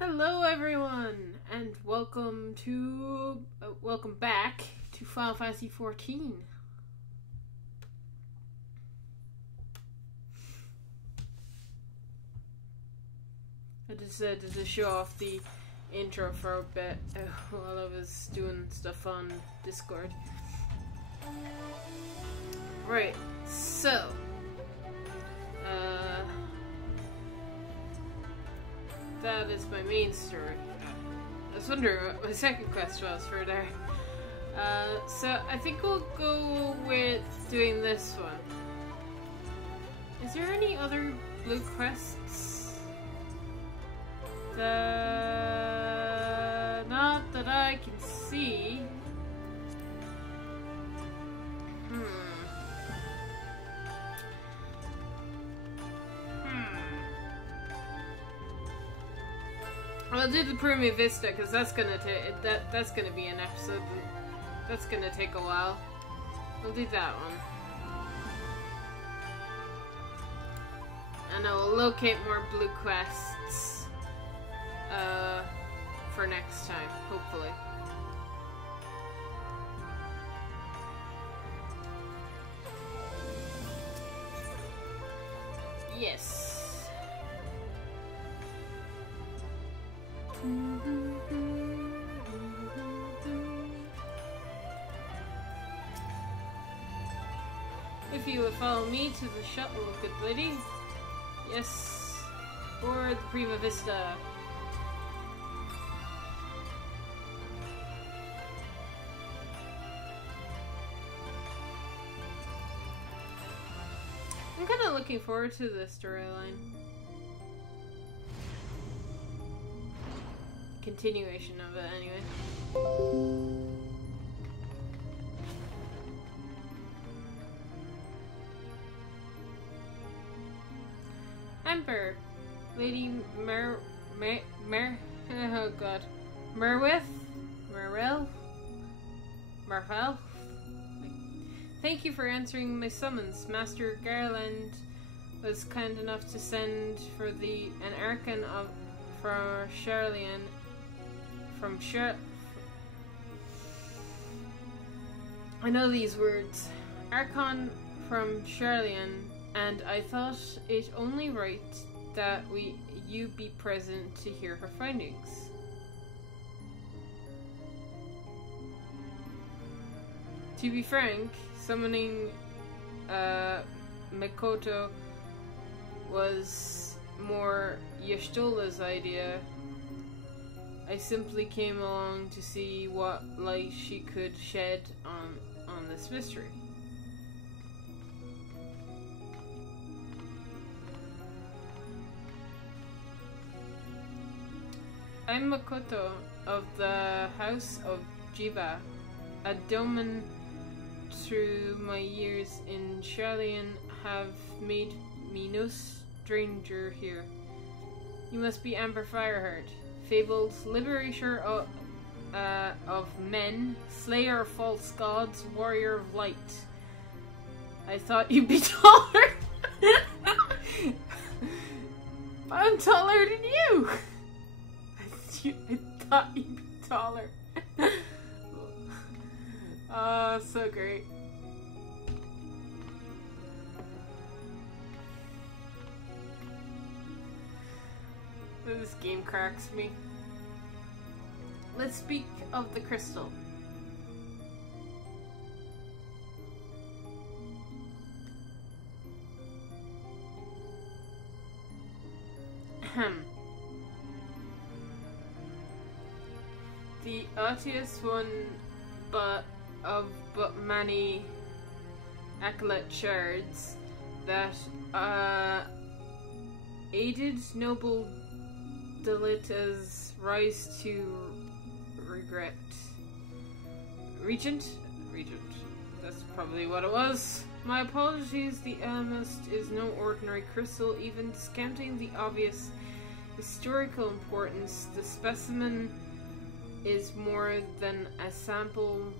Hello everyone, and welcome back to Final Fantasy 14. I decided to show off the intro for a bit while I was doing stuff on Discord. Right, so that is my main story. I was wondering what my second quest was for there. So I think we'll go with doing this one. Is there any other blue quests? Not that I can see. I'll do the Prima Vista because that's gonna that's gonna be an episode. That's gonna take a while. We'll do that one, and I will locate more blue quests for next time, hopefully. Yes. If you would follow me to the shuttle, good lady. Yes. Or the Prima Vista. I'm kind of looking forward to this storyline. Continuation of it, anyway. Emperor, Lady oh god, Marvel. Thank you for answering my summons. Master Garland was kind enough to send for an Archon for Charlian. I know these words. Archon from Charlian, and I thought it only right that you be present to hear her findings. To be frank, summoning Mikoto was more Y'shtola's idea. I simply came along to see what light she could shed on this mystery. I'm Makoto of the House of Jiva, a domain through my years in Charlian have made me no stranger here. You must be Amber Fireheart, fabled liberator of men, slayer of false gods, warrior of light. I thought you'd be taller. I'm taller than you. I thought you'd be taller. Oh, so great. This game cracks me. Let's speak of the crystal. The artiest one but many acolyte shards that aided noble Delita's rise to regret. Regent? That's probably what it was. My apologies, the amethyst is no ordinary crystal, even discounting the obvious historical importance. The specimen is more than a sample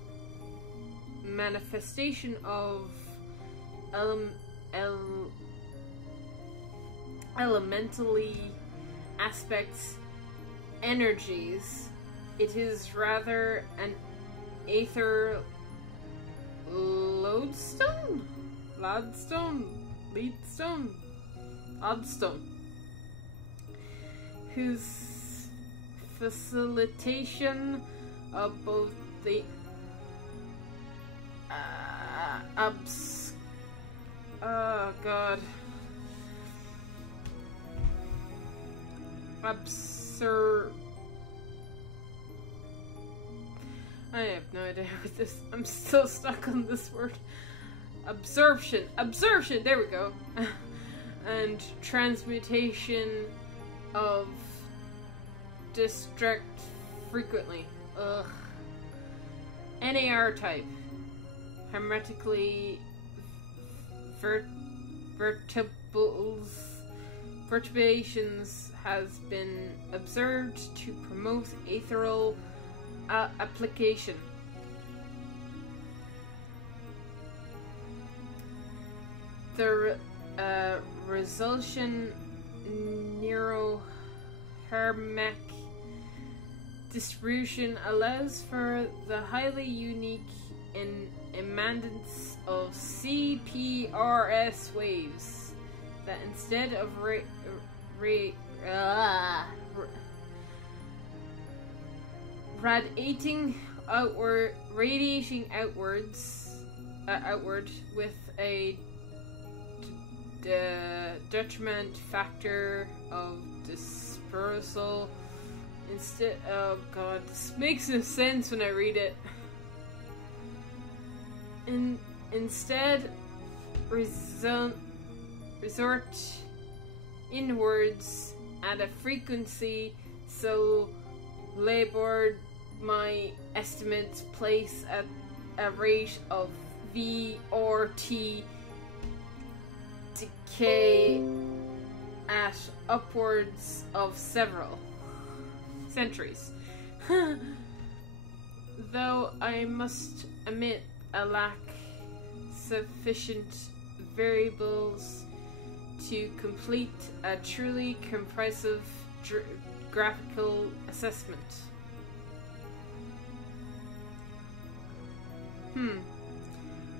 manifestation of elementally aspects energies. It is rather an aether lodestone? Leadstone? Oddstone. Whose facilitation of both the I have no idea what this. I'm still stuck on this word. Absorption. There we go. And transmutation of distract frequently. Ugh. NAR type. Hermetically perturbations has been observed to promote ethereal application. The resolution neurohermic distribution allows for the highly unique emanance of CPRS waves that instead of radiating outward with a detriment factor of dispersal. Instead, oh god, this makes no sense when I read it. Instead, resort inwards at a frequency so labored my estimates place at a rate of V or T decay at upwards of several centuries. Though I must admit I lack sufficient variables to complete a truly comprehensive graphical assessment.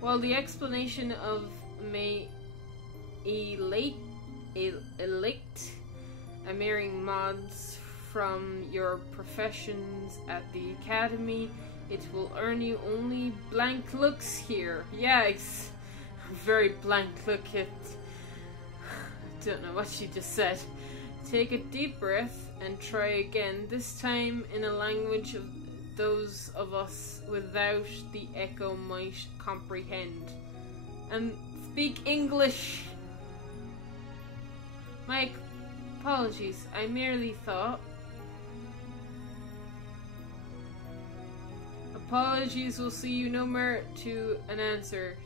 While the explanation of may elate amiring mods from your professions at the academy, it will earn you only blank looks here. Yikes! Very blank look at. I don't know what she just said. Take a deep breath and try again, this time in a language of those of us without the echo might comprehend. And speak English! My apologies, I merely thought. Apologies will see you no merit to an answer.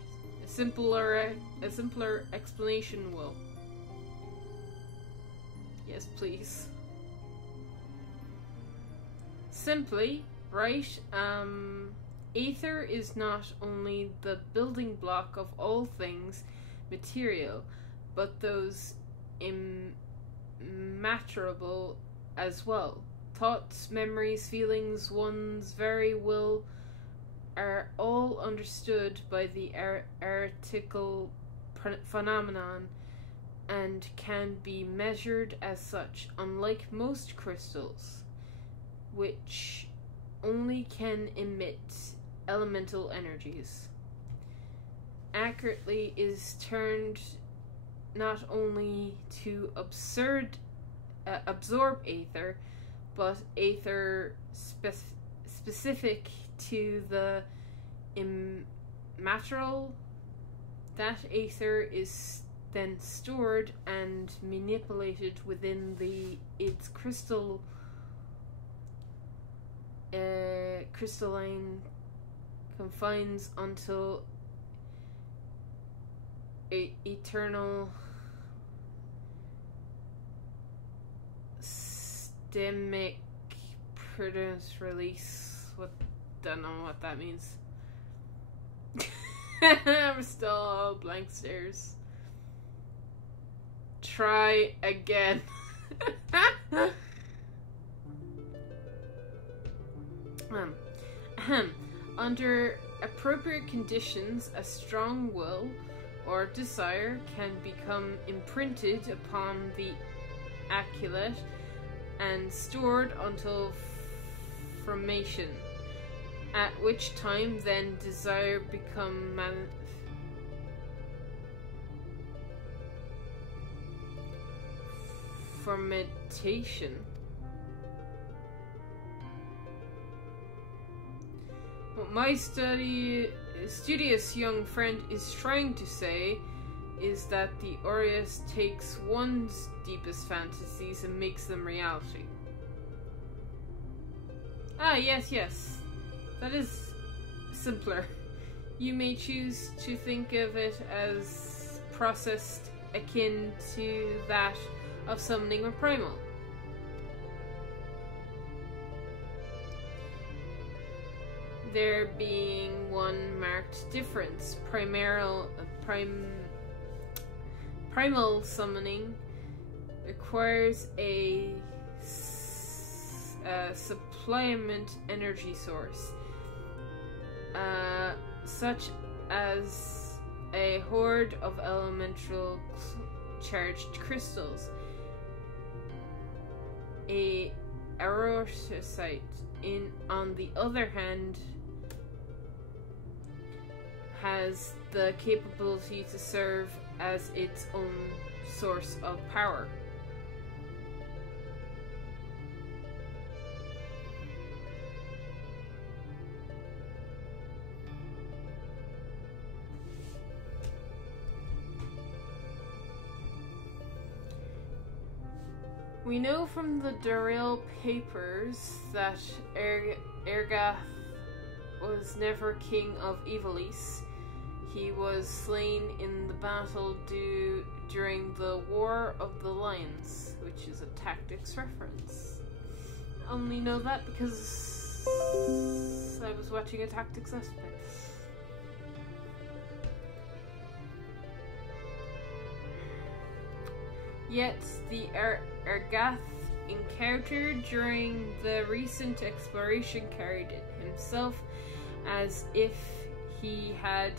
A simpler explanation will. Yes, please. Simply, right, ether is not only the building block of all things material, but those immaterial as well. Thoughts, memories, feelings, one's very will are all understood by the article phenomenon and can be measured as such, unlike most crystals, which only can emit elemental energies. Accurately is turned not only to absorb aether, but aether specific to the immaterial. That aether is then stored and manipulated within its crystalline confines until eternal systemic prudence release. Don't know what that means. I'm still all blank stares. Try again. Ahem. Under appropriate conditions, a strong will or desire can become imprinted upon the amulet and stored until formation, at which time then desire become fermentation. What my studious young friend is trying to say is that the Aureus takes one's deepest fantasies and makes them reality. Ah, yes. That is simpler. You may choose to think of it as processed akin to that of summoning a primal. There being one marked difference. Primal summoning requires a supplement energy source, such as a horde of elemental charged crystals. A aerocyte, on the other hand, has the capability to serve as its own source of power. We know from the Darrell papers that Ergath was never king of Ivalice. He was slain in the battle during the War of the Lions, which is a tactics reference. I only know that because I was watching a tactics let's play. Yet the Ergath encountered during the recent exploration carried himself as if he had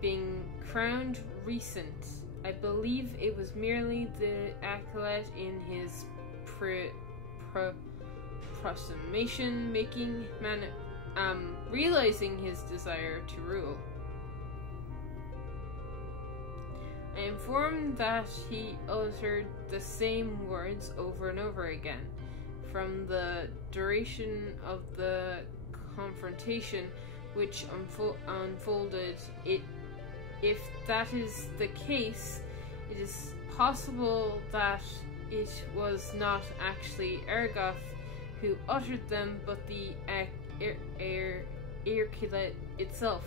been crowned recent. I believe it was merely the acolyte in his proclamation making realizing his desire to rule. I am informed that he uttered the same words over and over again. From the duration of the confrontation which unfolded, if that is the case, it is possible that it was not actually Ergath who uttered them, but the Airculate itself.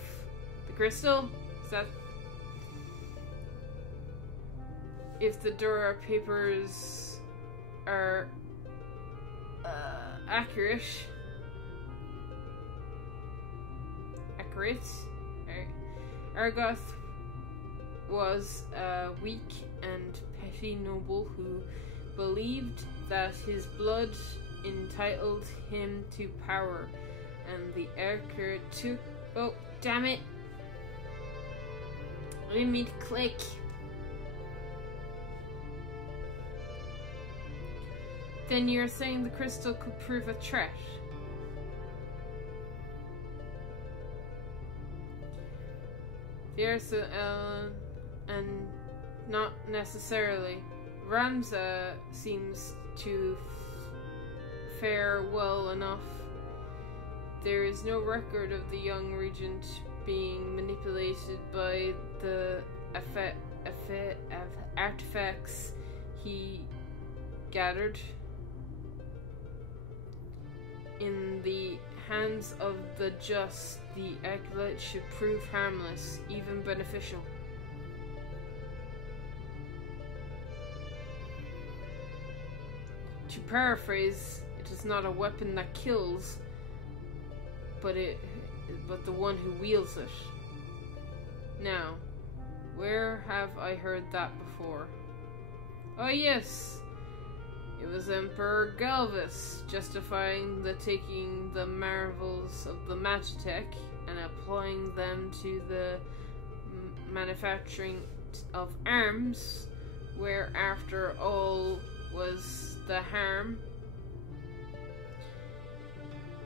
The crystal? Is that... If the Dora papers are accurate, Ergath was a weak and petty noble who believed that his blood entitled him to power, and the Erker took... Oh, damn it! I didn't mean to click. Then you're saying the crystal could prove a threat? Yes, and not necessarily. Ramza seems to fare well enough. There is no record of the young regent being manipulated by the artifacts he gathered. In the hands of the just, the acolyte should prove harmless, even beneficial. To paraphrase, it is not a weapon that kills, but the one who wields it. Now, where have I heard that before? Oh yes, It was Emperor Galvus justifying the taking the marvels of the Magitech and applying them to the manufacturing of arms, where after all was the harm,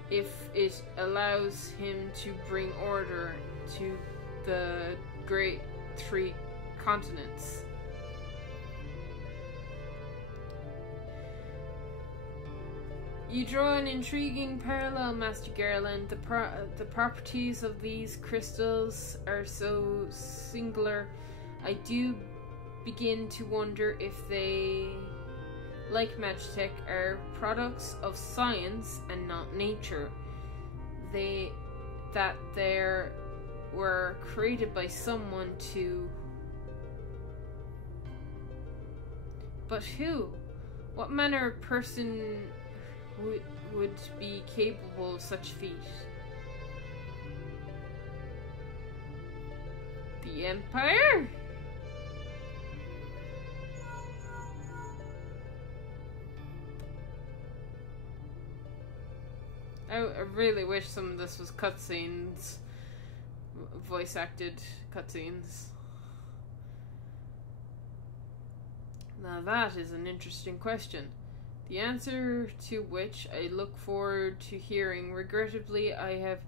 if it allows him to bring order to the great three continents. You draw an intriguing parallel, Master Garland. The properties of these crystals are so singular. I do begin to wonder if they, like Magitech, are products of science and not nature. That they were created by someone to... But who? What manner of person would be capable of such feat? The Empire? I really wish some of this was cutscenes, voice acted cutscenes. Now that is an interesting question, the answer to which I look forward to hearing. Regrettably, I have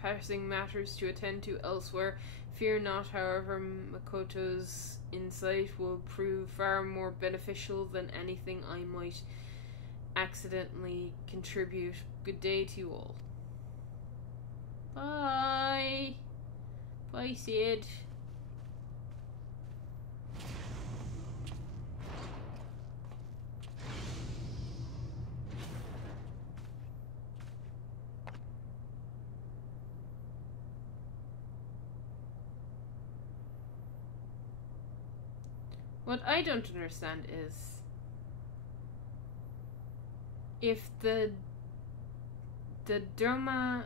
passing matters to attend to elsewhere. Fear not, however, Makoto's insight will prove far more beneficial than anything I might accidentally contribute. Good day to you all. Bye. Bye, Sid. What I don't understand is if the Durma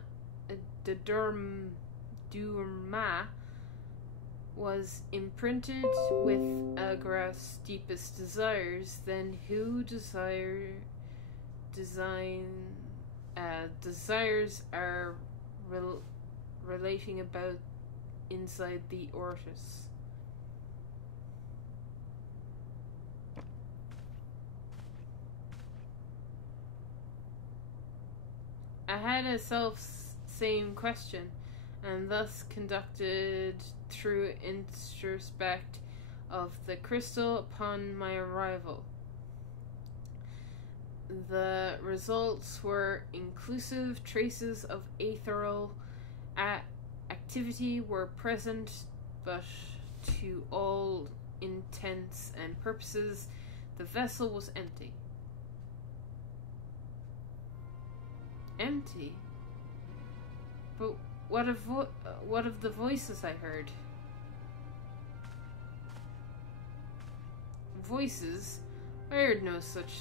was imprinted with Agra's deepest desires, then who desires are relating about inside the Ortis? I had a self-same question, and thus conducted through introspect of the crystal upon my arrival. The results were inclusive. Traces of ethereal activity were present, but to all intents and purposes, the vessel was empty. Empty? But what of the voices I heard? Voices? I heard no such...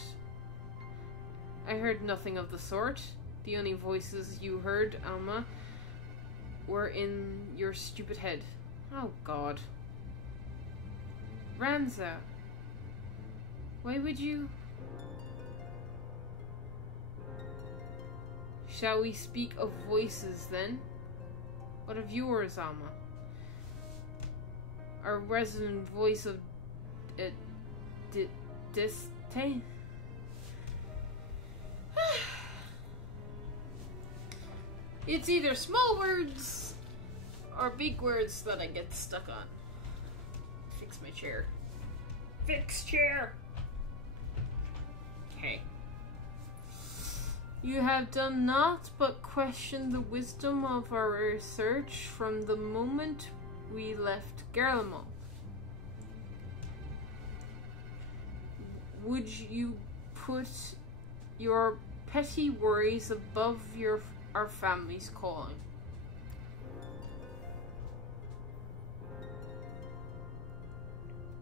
I heard nothing of the sort. The only voices you heard, Alma, were in your stupid head. Oh God. Ranza. Why would you... Shall we speak of voices, then? What of yours, Alma? Our resident voice of... disdain? It's either small words or big words that I get stuck on. Fix my chair. Fix chair! Okay. You have done naught but question the wisdom of our research from the moment we left Garlemald. Would you put your petty worries above our family's calling?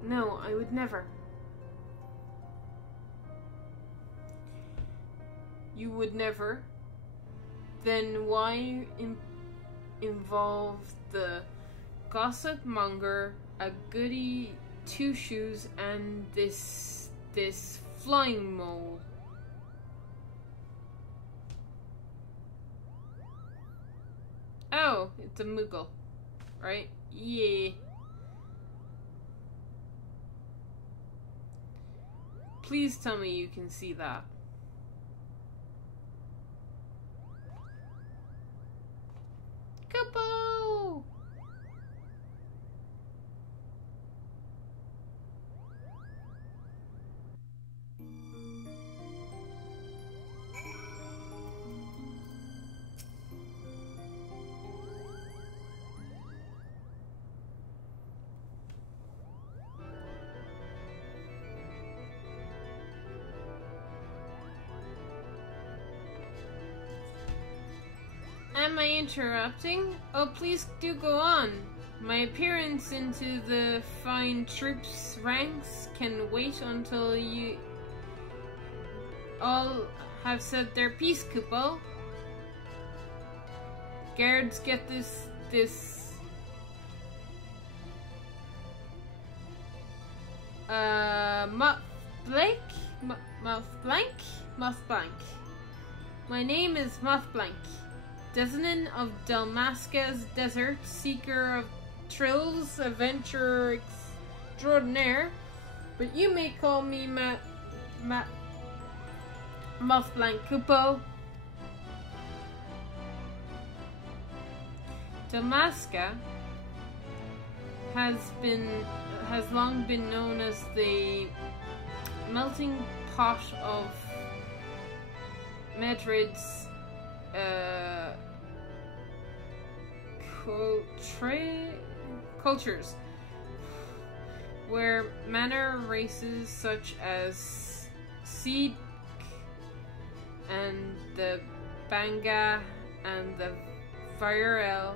No, I would never. You would never? Then why involve the gossip monger, a goody two-shoes, and this flying mole. Oh, it's a Moogle, right? Yeah. Please tell me you can see that. Kupo! Am I interrupting? Oh, please do go on. My appearance into the fine troops' ranks can wait until you all have said their piece, Kupo. Guards, get this Muff Blank. My name is Muff Blank. Designant of Dalmasca's desert, seeker of trills, adventurer extraordinaire, but you may call me Muff Blank Kupo. Dalmasca has long been known as the melting pot of Medrid's cultures, where manor races such as Seed and the Banga and the Virel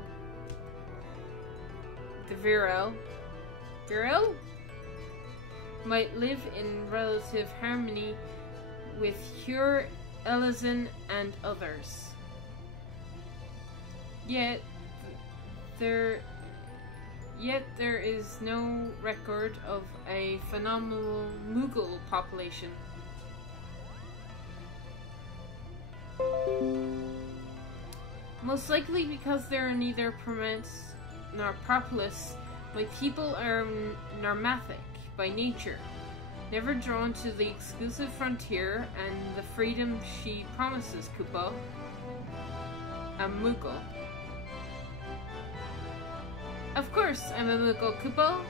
might live in relative harmony with Hur, Elizin, and others. Yet there is no record of a phenomenal Moogle population. Most likely because there are neither Perments nor Propolis, my people are nomadic by nature, never drawn to the exclusive frontier and the freedom she promises, Kupo. A Moogle. Of course, I'm a Moogle, Kupo.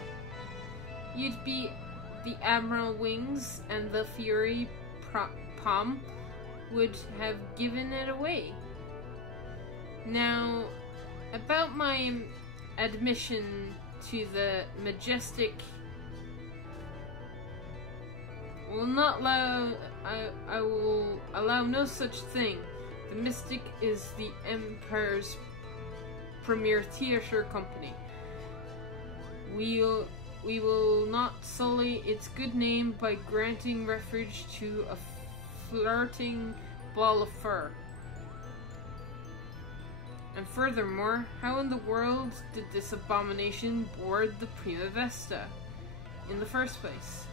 You'd be the Admiral Wings and the Fury Palm would have given it away. Now, about my admission to the majestic, I will allow no such thing. The Mystic is the Empire's premier theater company. We will not sully its good name by granting refuge to a flirting ball of fur. And furthermore, how in the world did this abomination board the Prima Vesta in the first place?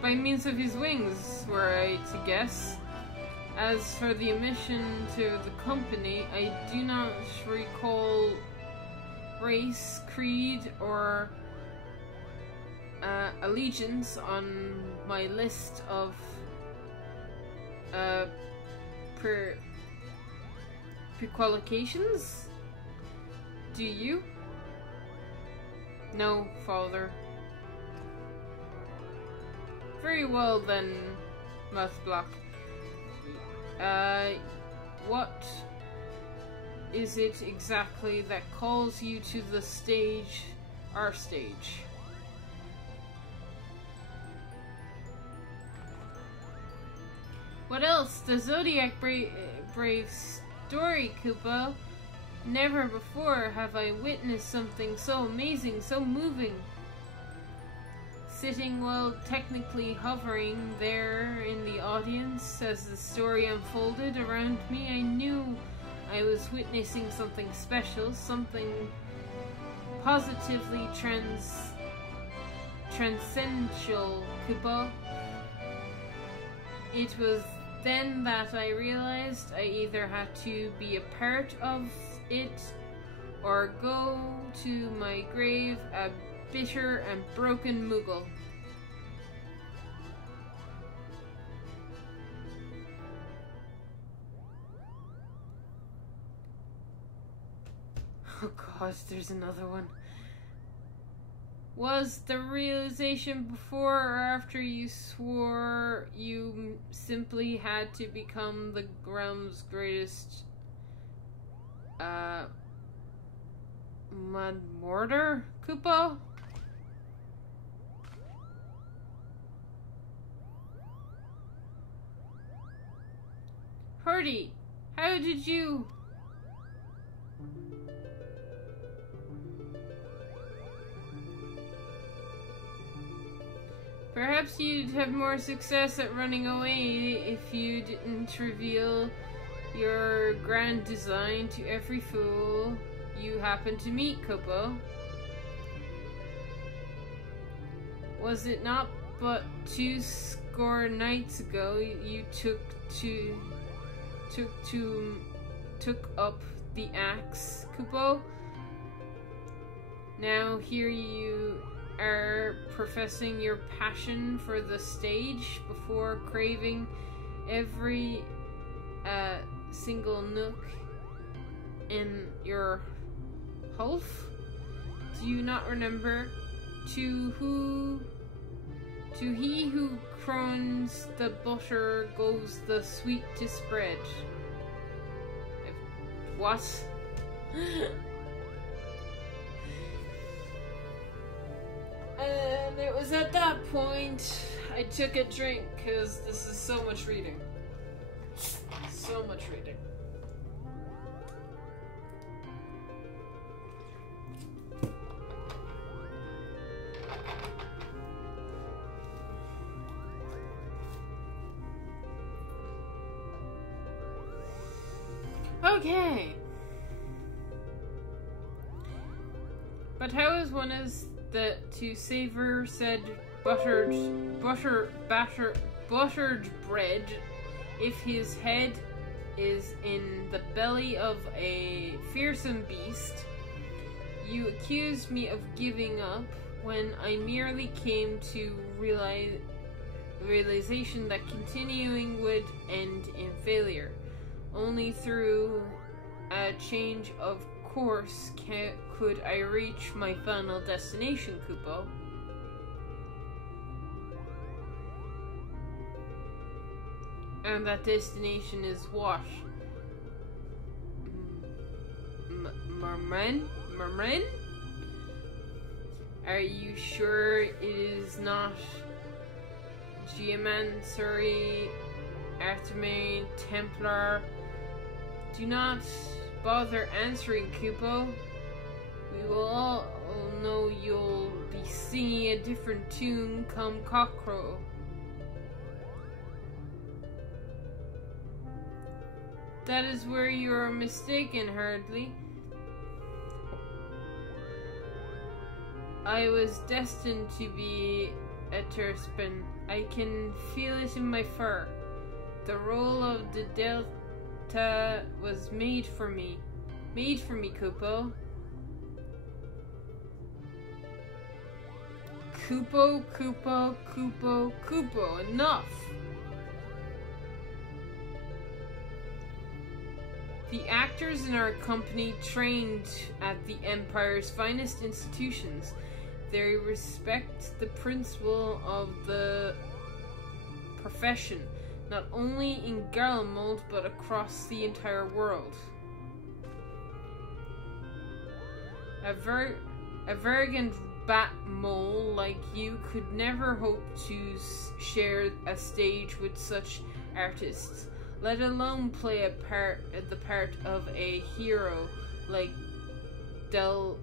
By means of his wings, were I to guess. As for the admission to the company, I do not recall race, creed, or allegiance on my list of prequalifications. Do you? No, Father. Very well then, Mouthblock. What is it exactly that calls you to the stage, our stage? What else? The Zodiac Brave story, Koopa. Never before have I witnessed something so amazing, so moving. sitting, well, technically hovering there in the audience as the story unfolded around me, I knew I was witnessing something special, something positively transcendental, Kupo. It was then that I realized I either had to be a part of it or go to my grave a bitter and broken Moogle. Oh god, there's another one. Was the realization before or after you swore you simply had to become the realm's greatest mud mortar, Kupo? Hardy, how did you... Perhaps you'd have more success at running away if you didn't reveal your grand design to every fool you happen to meet, Kupo. Was it not but 20 nights ago you took up the axe, Kupo? Now here you are professing your passion for the stage before craving every single nook in your Hulf? Do you not remember? To he who crones the butter goes the sweet to spread. What? And it was at that point I took a drink, because this is so much reading. So much reading. Okay. But how is one as the to savor said buttered bread if his head is in the belly of a fearsome beast? You accused me of giving up when I merely came to realization that continuing would end in failure. Only through a change of course could I reach my final destination, Kupo. And that destination is what? Merman? Are you sure it is not Geomancery, Artemane, Templar? Do not bother answering, Kupo. We will all know you'll be singing a different tune come cockcrow. That is where you are mistaken, hardly. I was destined to be a Terspin. I can feel it in my fur. The role of the Delta was made for me. Made for me, Kupo. Kupo. Enough! The actors in our company trained at the Empire's finest institutions. They respect the principle of the profession, not only in Garlemald, but across the entire world. A vergant bat mole like you could never hope to share a stage with such artists, let alone play the part of a hero like Delta.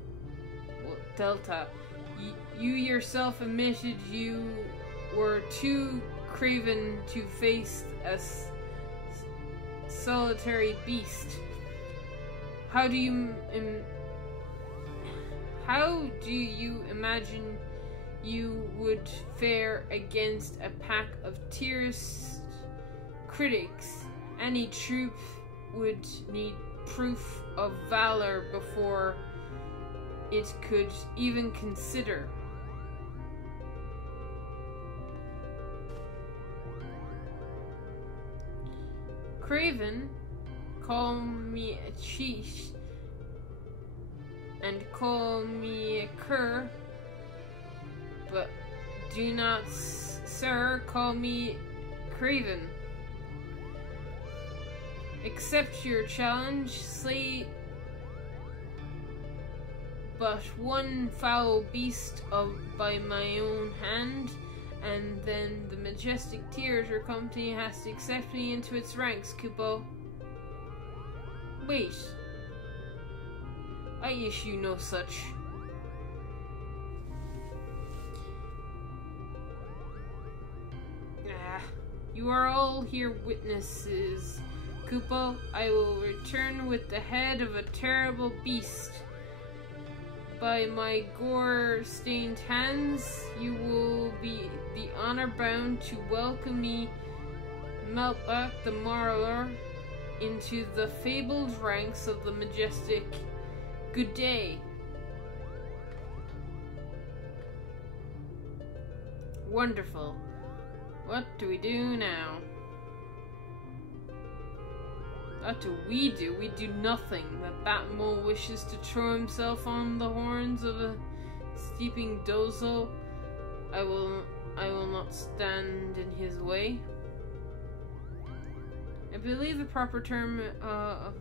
You yourself admitted you were too craven to face a solitary beast. How do you imagine you would fare against a pack of tierce critics? Any troop would need proof of valor before it could even consider. Craven, call me a cheat, and call me a cur, but do not, sir, call me Craven. Accept your challenge, slay but one foul beast by my own hand, and then the majestic theater company has to accept me into its ranks, Kupo. Wait. I issue no such. You are all here witnesses, Kupo. I will return with the head of a terrible beast. By my gore-stained hands, you will be the honor bound to welcome me, Meltback the Marler, into the fabled ranks of the majestic. Good day. Wonderful. What do we do now? What do? We do nothing. The Batmole wishes to throw himself on the horns of a steeping dozo. I will not stand in his way. I believe the proper term of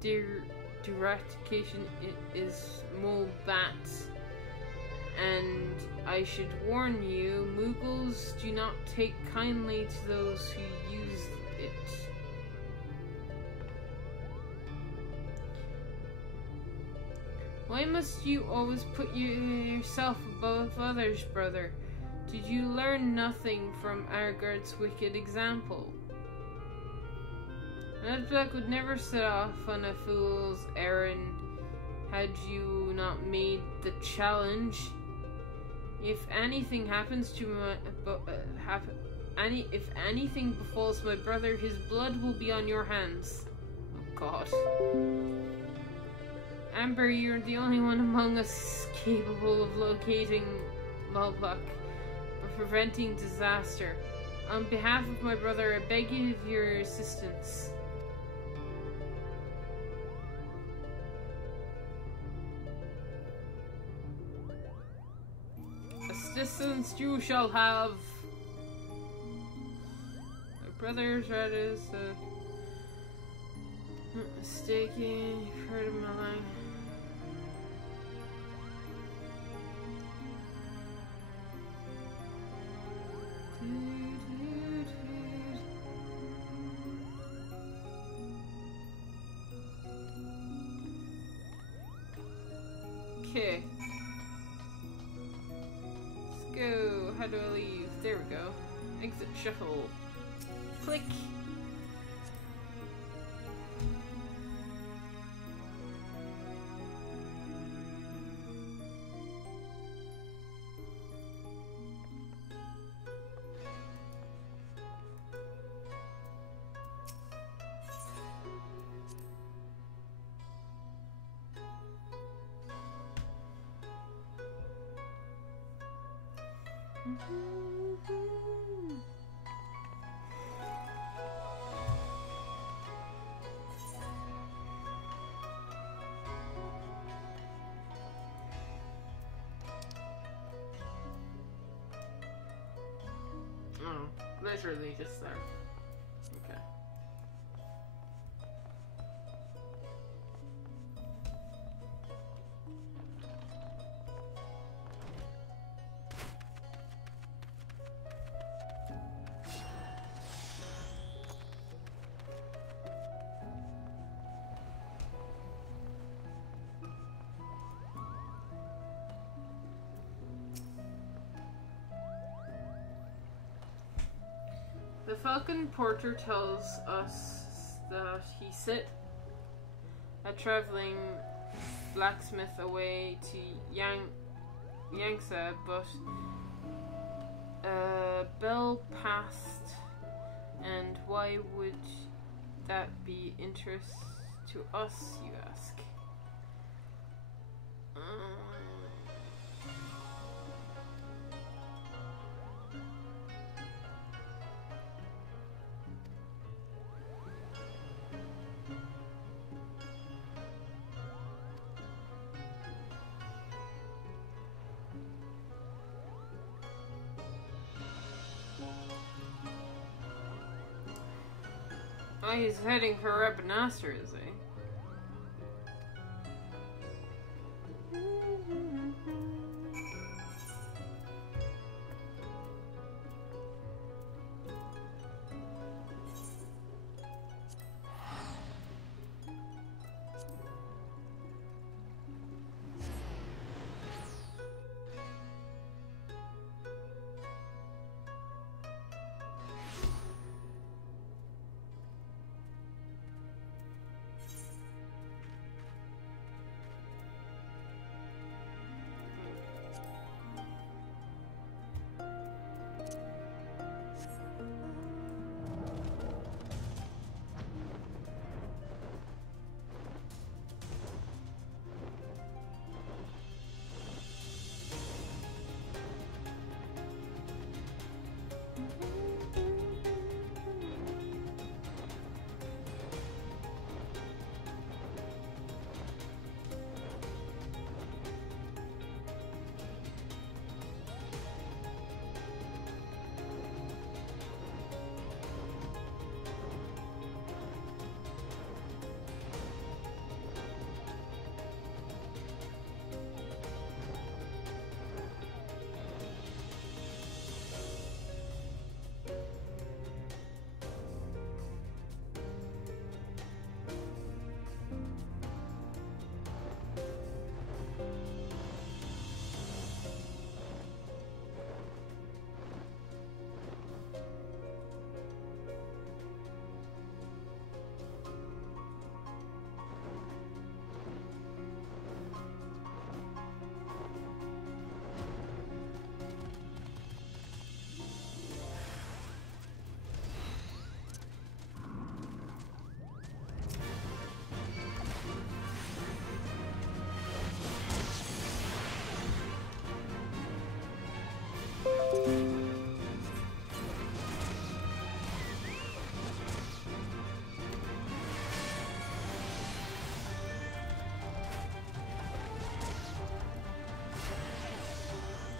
deratification is Mobat. And I should warn you, Muggles do not take kindly to those who use it. Why must you always put yourself above others, brother? Did you learn nothing from Argard's wicked example? Nedblock would never set off on a fool's errand had you not made the challenge. If anything happens to my, if anything befalls my brother, his blood will be on your hands. Oh God. Amber, you're the only one among us capable of locating Malbuck or preventing disaster. On behalf of my brother, I beg you of your assistance. Assistance you shall have. My brother's right is not mistaken. You've heard of my life. Okay. Let's go. How do I leave? There we go. Exit shuffle. Click. Oh, literally just there. Okay. The Falcon Porter tells us that he sent a traveling blacksmith away to Yangtze, but Bell passed, and why would that be interest to us, you ask? Oh, he's heading for Rebanaster, is he?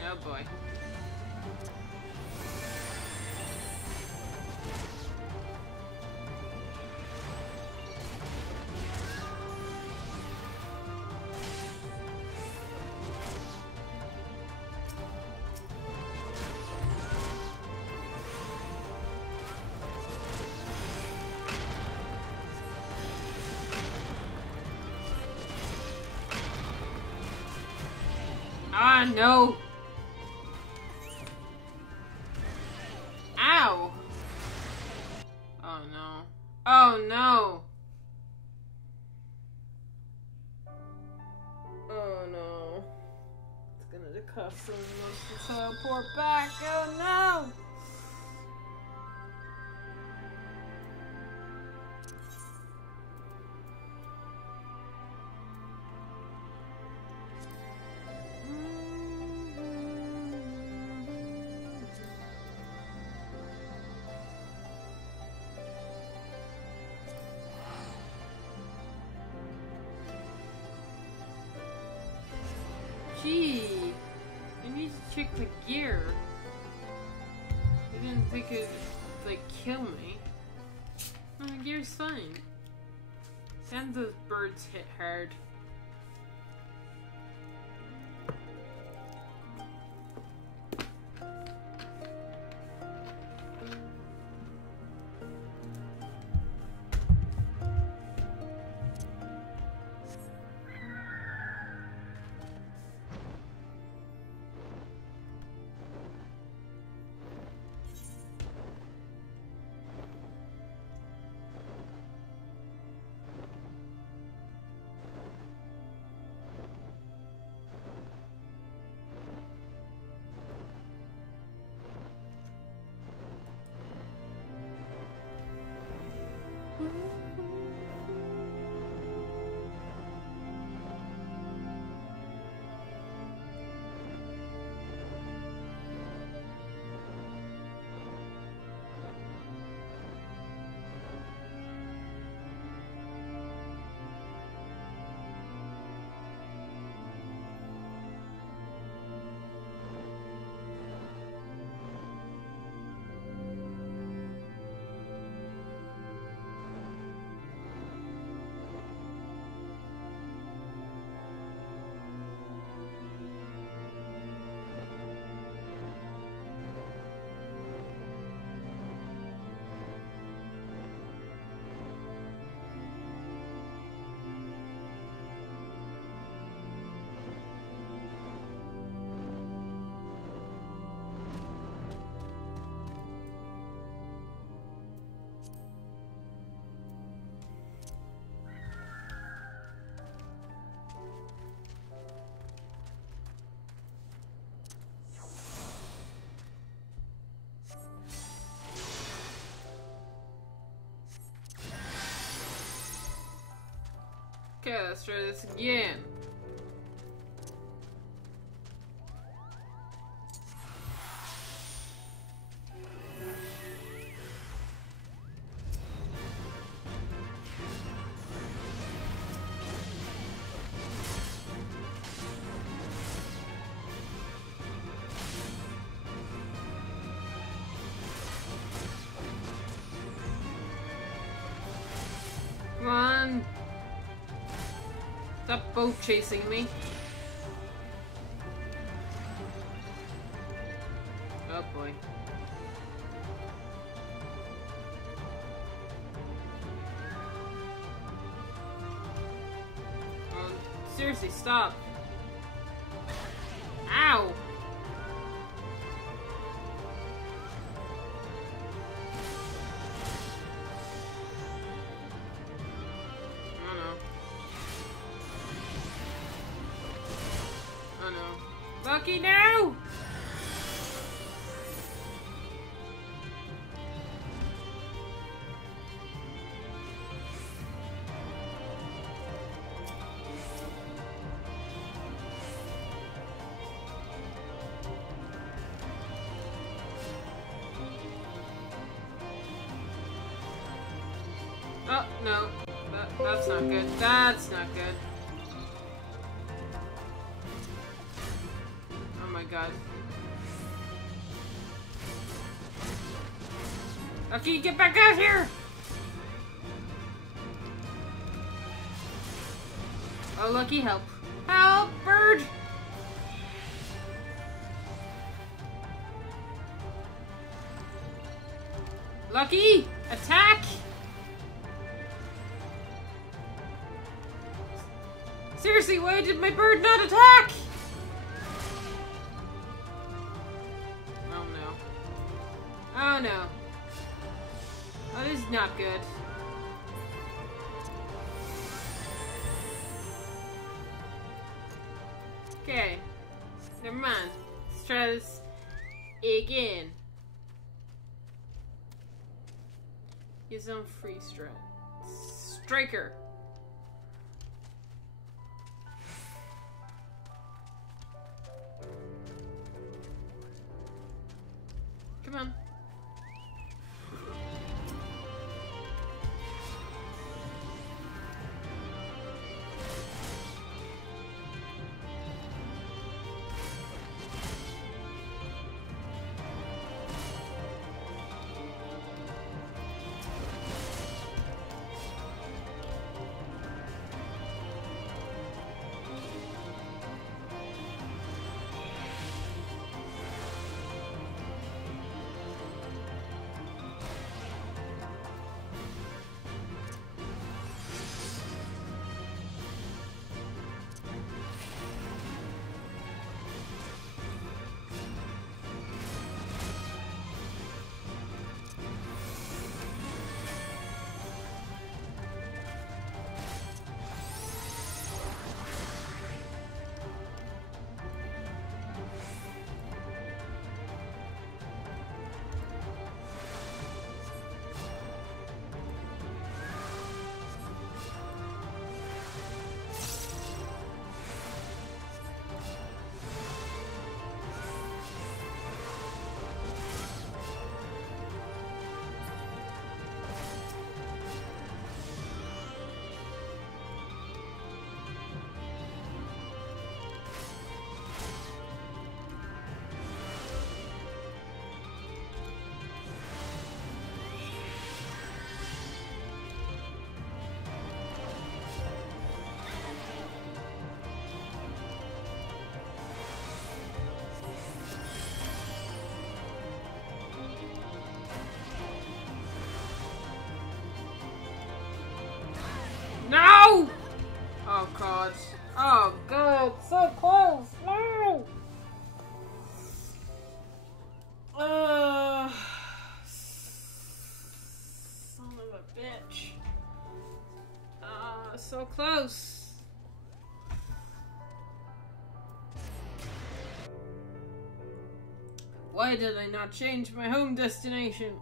Oh boy. Ah, no! Ow! Oh no. Oh no! Oh no. It's gonna cost so much to teleport back. Oh no! Gee, you need to check the gear. I didn't think it would, like, kill me. No, the gear's fine. And those birds hit hard. Let's try this again. Come on. Stop boat chasing me. Oh boy. Oh, seriously, stop. Ow! Lucky, no! Oh, no. That's not good. That's not good. Oh my god. Lucky, get back out here! Oh, Lucky, help. Help, bird! Lucky, attack! Seriously, why did my bird not attack? Oh no. Oh no. Oh, this is not good. Okay. Never mind. Let's try this again. His own free strat. Striker. Come on. No! Oh god. Oh god, so close! No! Son of a bitch. So close. Why did I not change my home destination?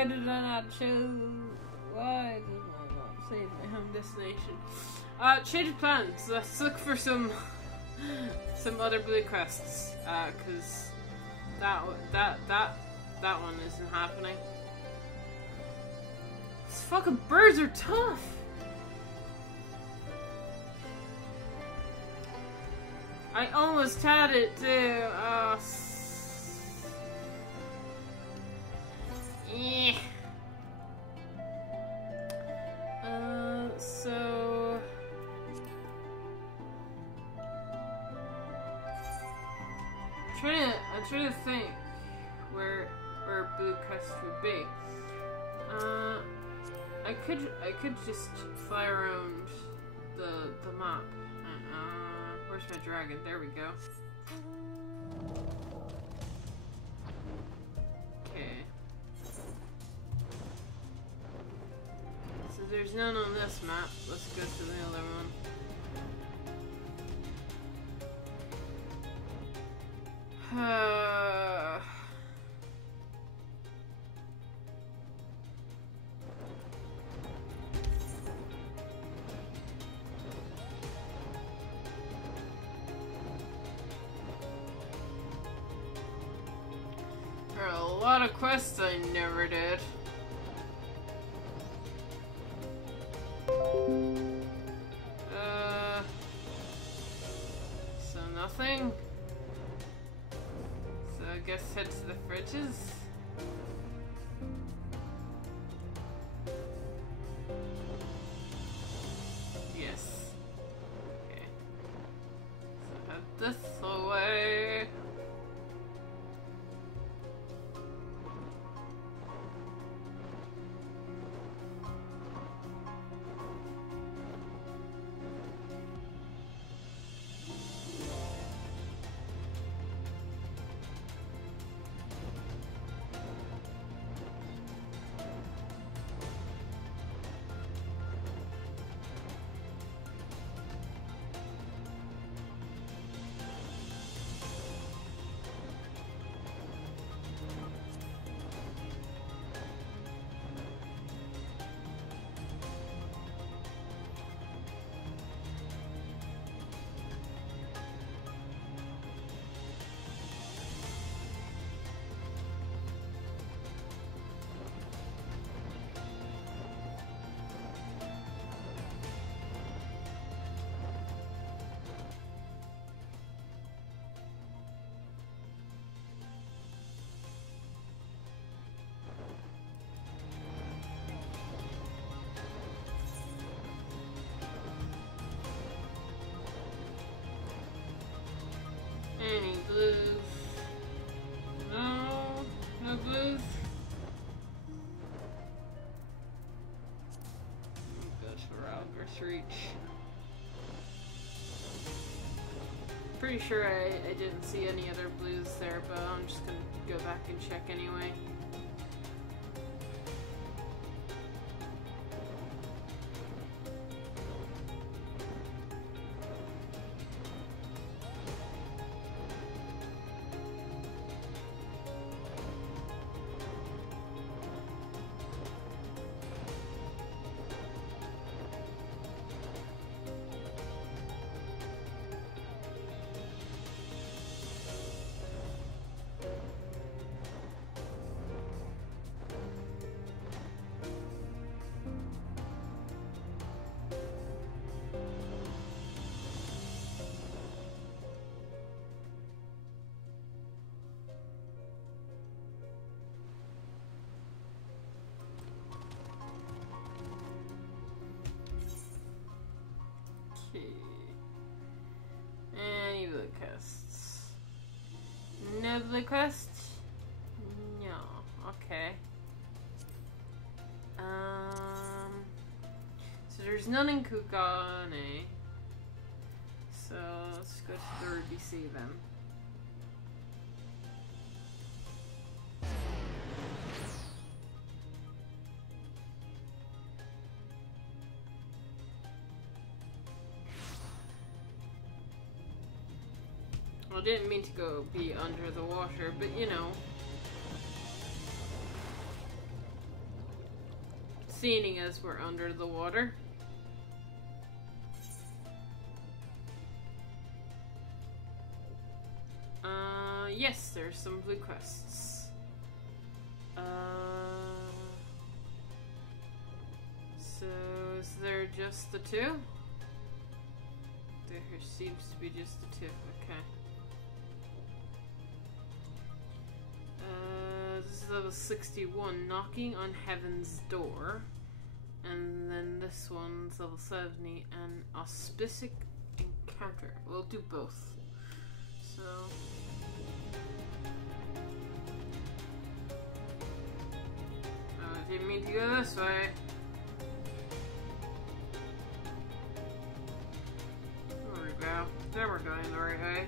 Why did I not choose? Why did I not save my home destination? Change of plans. Let's look for some other blue quests. Cause that one isn't happening. These fucking birds are tough. I almost had it too. Yeah. So I'm trying to think where blue quest would be. I could just fly around the map. Where's my dragon? There we go. Okay. So there's none on this map. Let's go to the other one. There are a lot of quests I never did. So nothing. So I guess head to the fridges. Yes. Okay. So head this way. Any blues? No? No blues? Goes for Albert's Reach. Pretty sure I didn't see any other blues there, but I'm just gonna go back and check anyway. Any blue quests? No blue quest? No. Okay. So there's none in Kugane. So let's go to the RBC then. I didn't mean to go be under the water, but you know. seeing as we're under the water. Yes, there's some blue quests. So is there just the two? There seems to be just the two, okay. This is level 61, Knocking on Heaven's Door. And then this one's level 70, an Auspicic Encounter. We'll do both. So... I didn't mean to go this way. There we go. Then we're going the right way.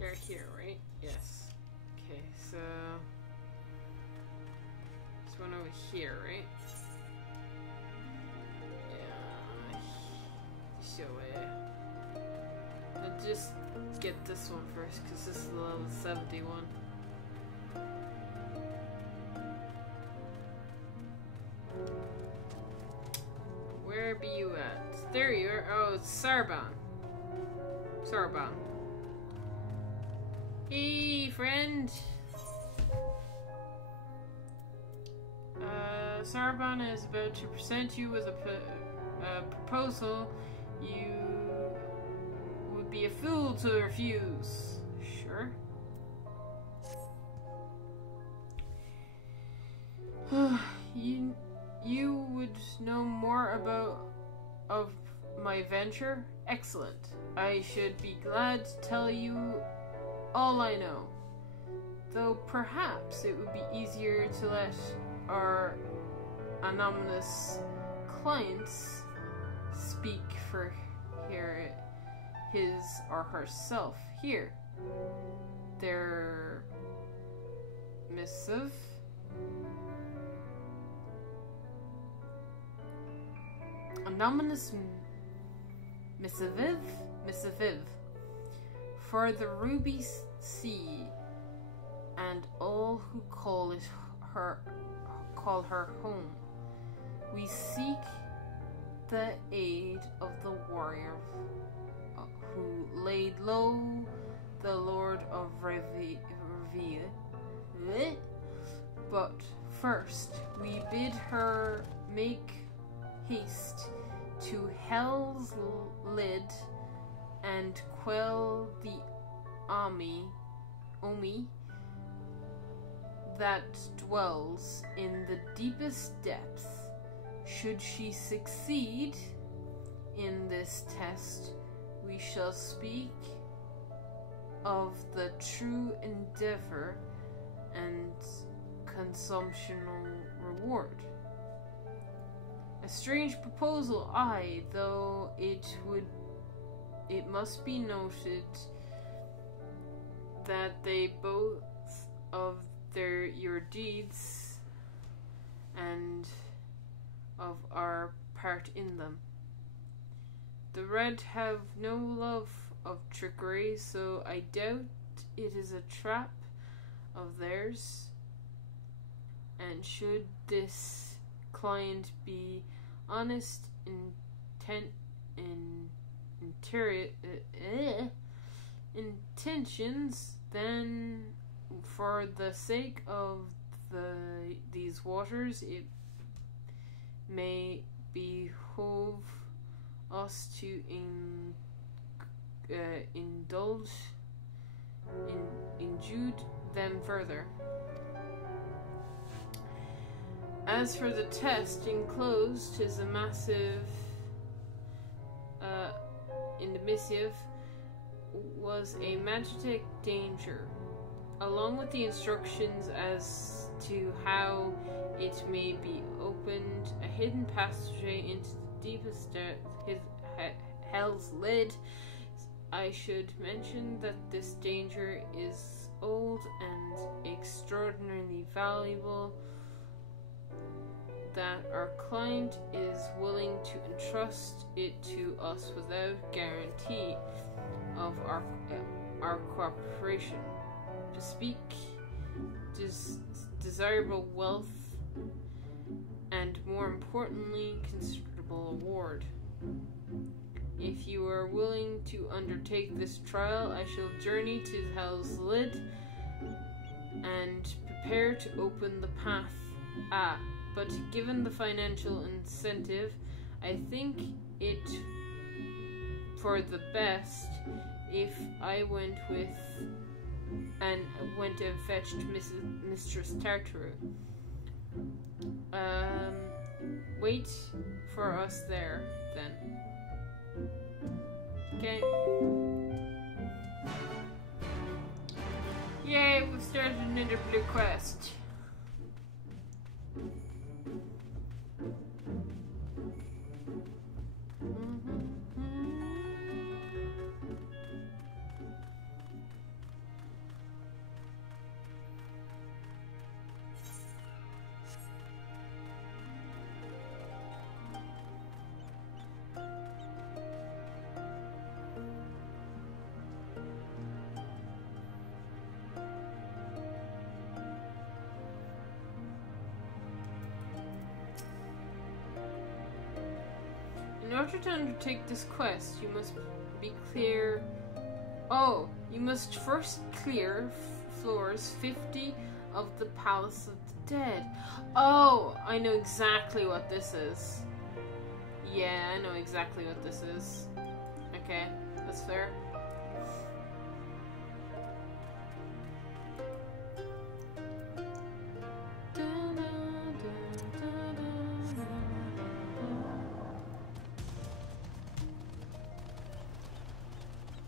They're here, right? Yes. Okay, so... This one over here, right? Yeah. So, I'll just get this one first, because this is the level 71. Where be you at? There you are. Oh, it's Sarban. Sarban. Hey, friend. Sarban is about to present you with a proposal you would be a fool to refuse. Sure. You would know more of my venture? Excellent. I should be glad to tell you all I know. Though perhaps it would be easier to let our anonymous clients speak for his or herself. Here. Their missive. Anonymous missive. For the Ruby Sea, and all who call her home, we seek the aid of the warrior who laid low the Lord of Revere. But first, we bid her make haste to Hell's Lid and quell the Omi that dwells in the deepest depths. Should she succeed in this test, we shall speak of the true endeavor and consumptional reward. A strange proposal, aye, though it must be noted that they both of your deeds and of our part in them. The Red have no love of trickery, so I doubt it is a trap of theirs. And should this client be honest, intentions, then for the sake of these waters, it may behove us to indulge them further. As for the test enclosed is a massive in the missive was a magic danger, along with the instructions as to how it may be opened, a hidden passageway into the deepest hell's lid. I should mention that this danger is old and extraordinarily valuable, that our client is willing to entrust it to us without guarantee of our cooperation. To speak desirable wealth, and more importantly, considerable reward. If you are willing to undertake this trial, I shall journey to Hell's Lid and prepare to open the path. But given the financial incentive, I think it for the best if I went and fetched Mistress Tartaru. Wait for us there, then. Okay. Yay, we've started another blue quest. In order to undertake this quest, you must be clear. Oh, you must first clear floors 50 of the Palace of the Dead. Oh, I know exactly what this is. Yeah, I know exactly what this is. Okay, that's fair.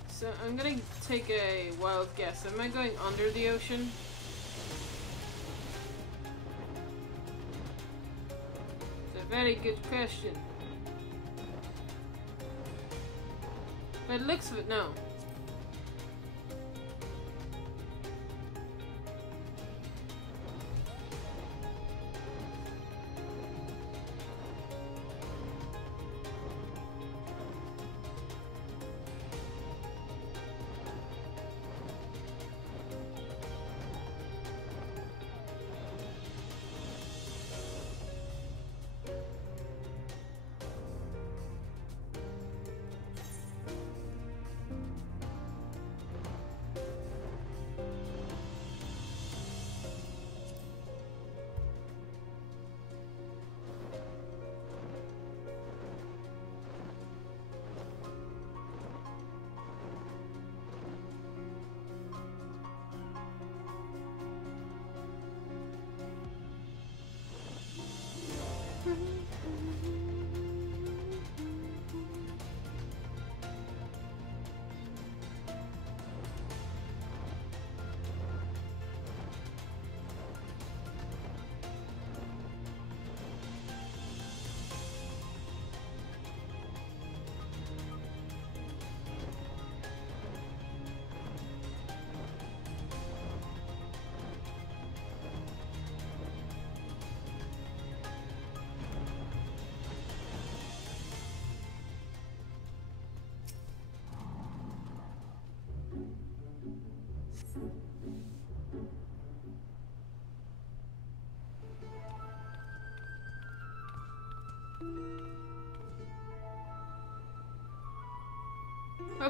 So I'm gonna take a wild guess. Am I going under the ocean? It's a very good question. By the looks of it, no.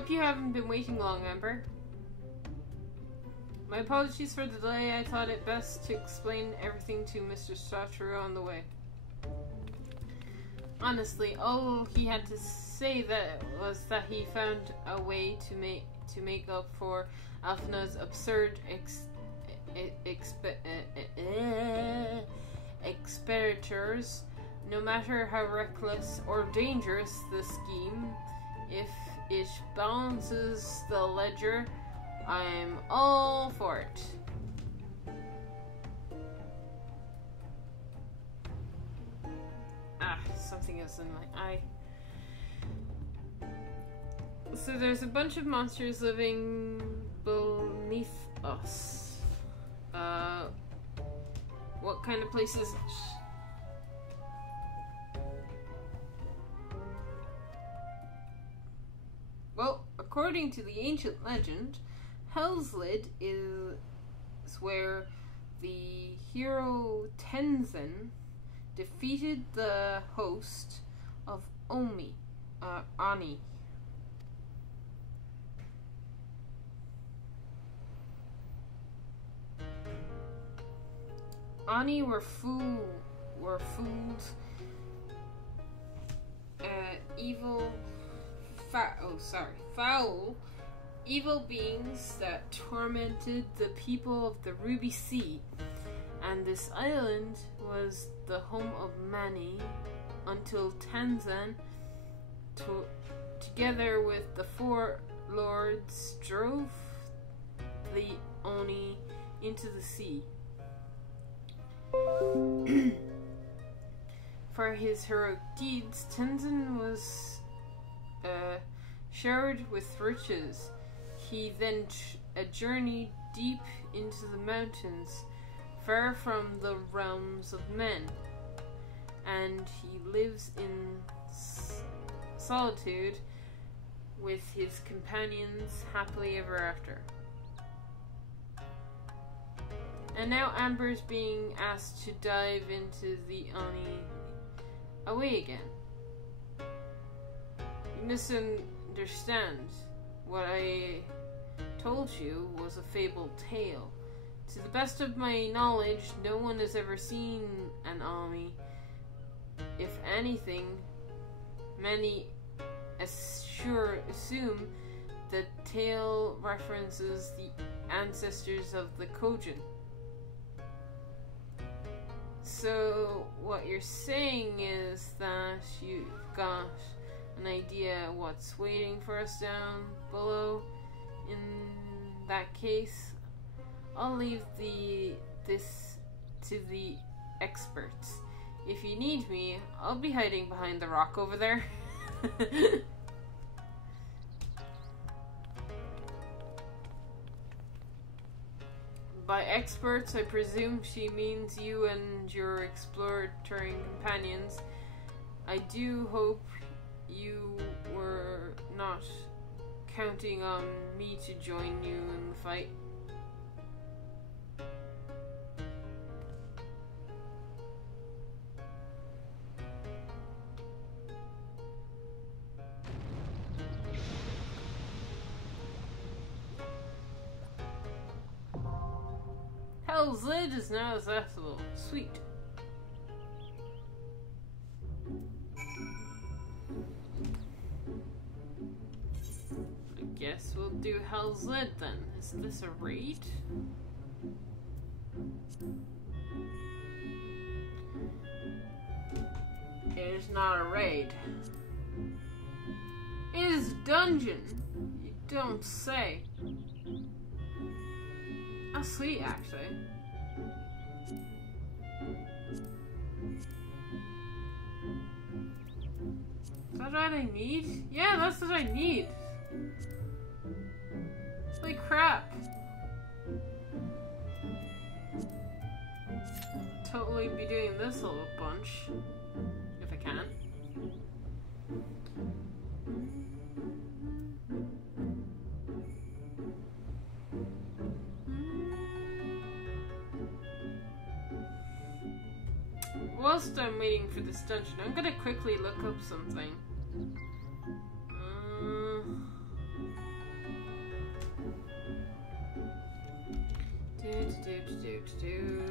hope you haven't been waiting long, Amber. My apologies for the delay. I thought it best to explain everything to Mr. Satoru on the way. Honestly, all he had to say was that he found a way to make up for Alphina's absurd expenditures. No matter how reckless or dangerous the scheme, if it balances the ledger, I'm all for it. Something is in my eye. So there's a bunch of monsters living beneath us. What kind of place is it? Well, according to the ancient legend, Hell's Lid is where the hero Tenzin defeated the host of Ani. Ani were fooled, foul, evil beings that tormented the people of the Ruby Sea, and this island was the home of many until Tenzin, together with the four lords, drove the Oni into the sea. For his heroic deeds, Tenzin was showered with riches. He then journeyed deep into the mountains, far from the realms of men, and he lives in solitude with his companions happily ever after. And now Amber's being asked to dive into the Ani away again. You misunderstand. What I told you was a fabled tale. To the best of my knowledge, no one has ever seen an Ani. If anything, many assume the tale references the ancestors of the Kojin. So, what you're saying is that you've got an idea what's waiting for us down below. In that case, I'll leave this to the experts. If you need me, I'll be hiding behind the rock over there. By experts, I presume she means you and your exploratory companions. I do hope you were not counting on me to join you in the fight. Hell's Lid is now accessible. Sweet. I guess we'll do Hell's Lid then. Is this a raid? It is not a raid. It is a dungeon. You don't say. Oh, sweet, actually. Is that what I need? Yeah, that's what I need. Holy crap. Totally be doing this a little bunch. If I can. Whilst I'm waiting for this dungeon, I'm gonna quickly look up something. Do.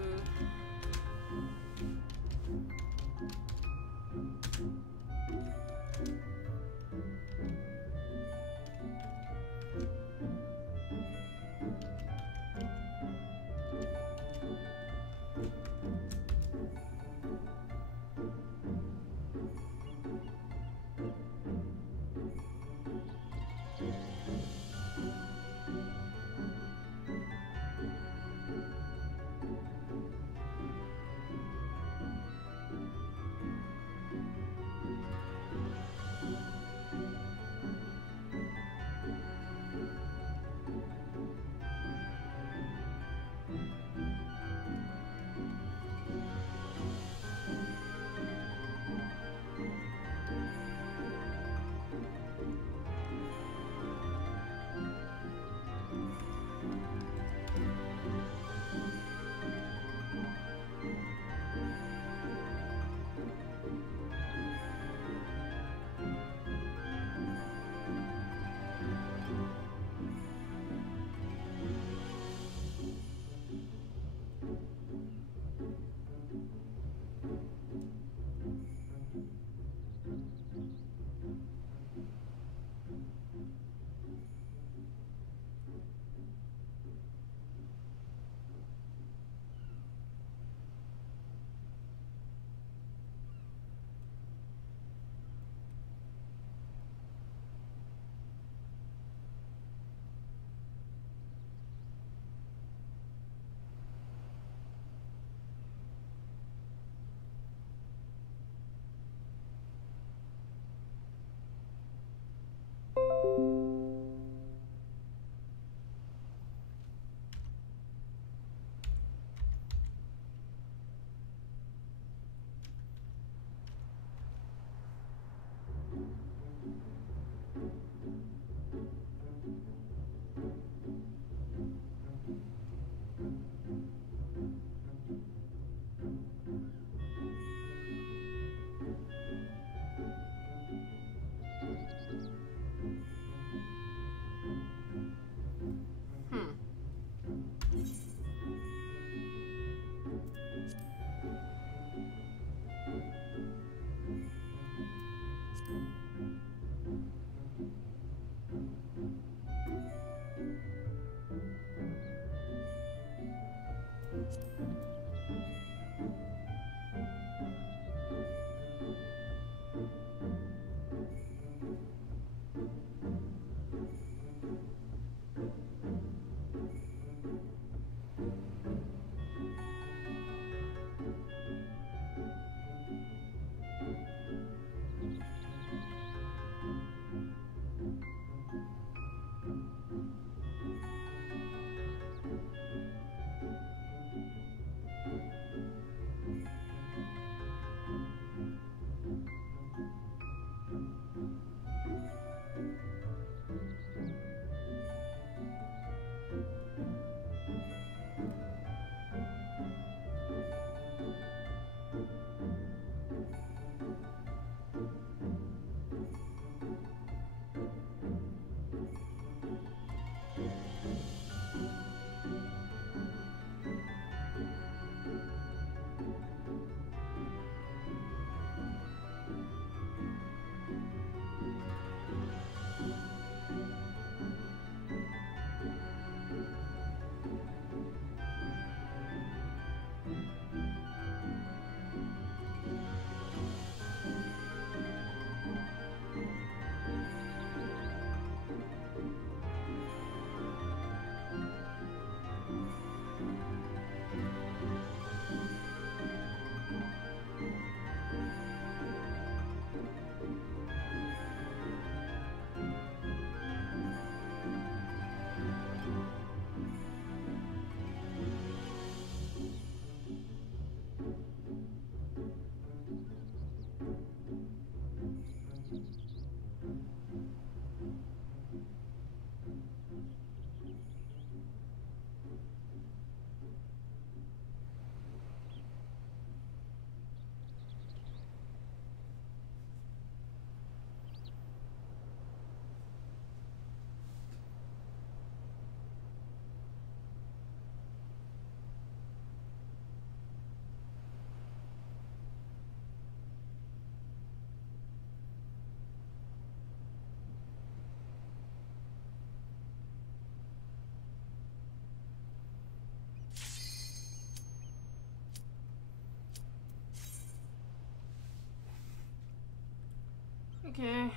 Okay.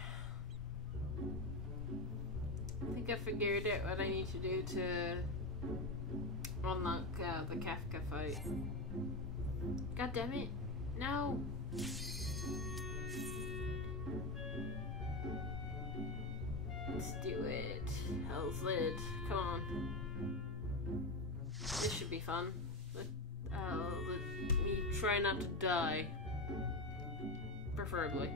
I think I figured out what I need to do to unlock the Kafka fight. God damn it! No! Let's do it. Hell's Lid. Come on. This should be fun. Let me try not to die. Preferably.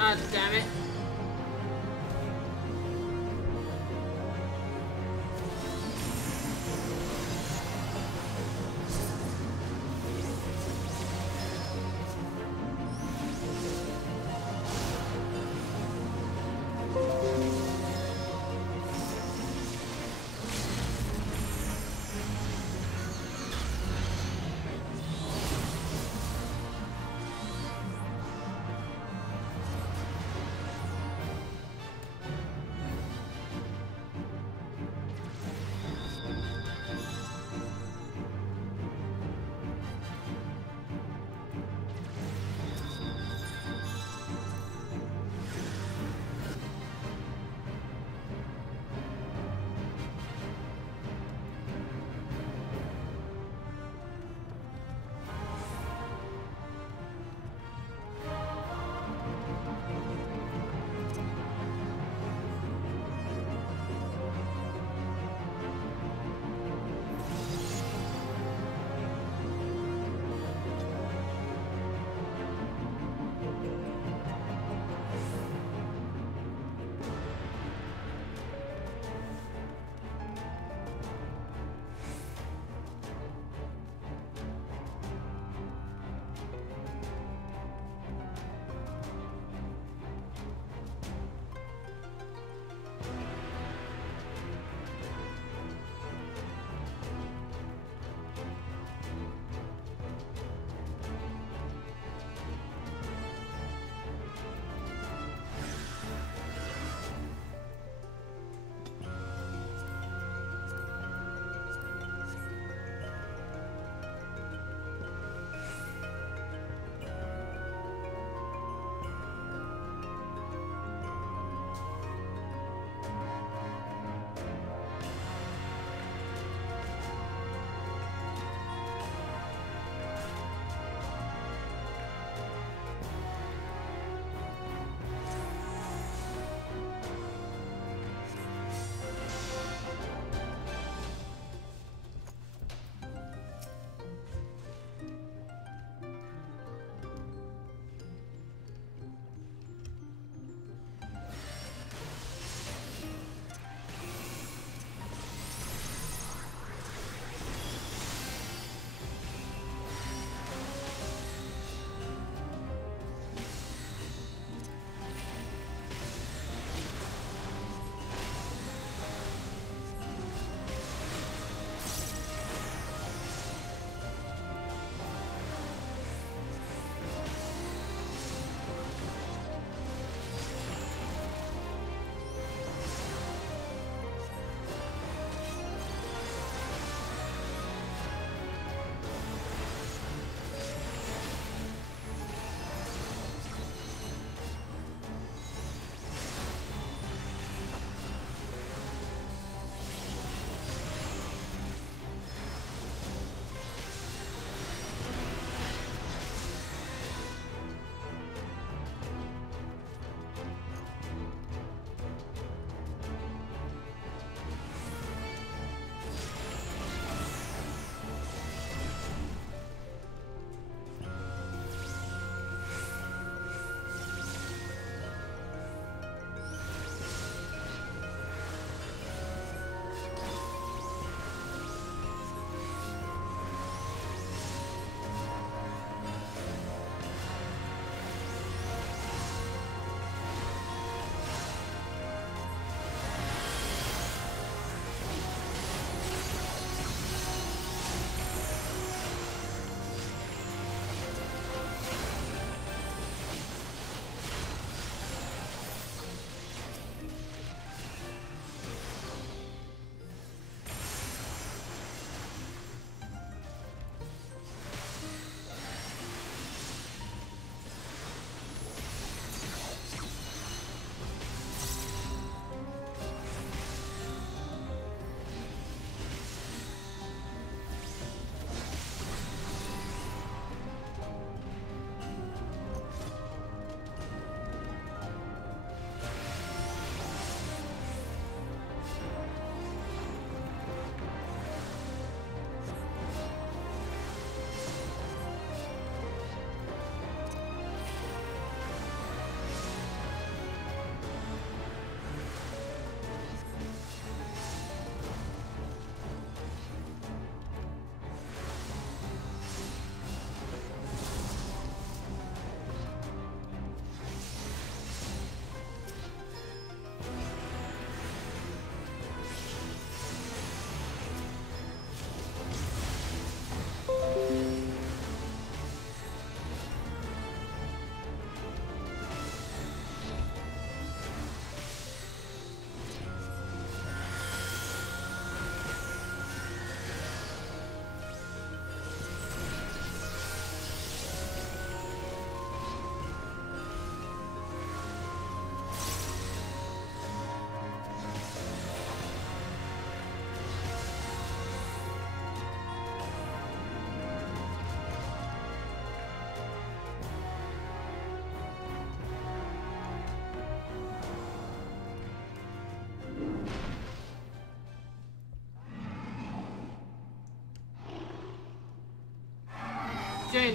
God damn it.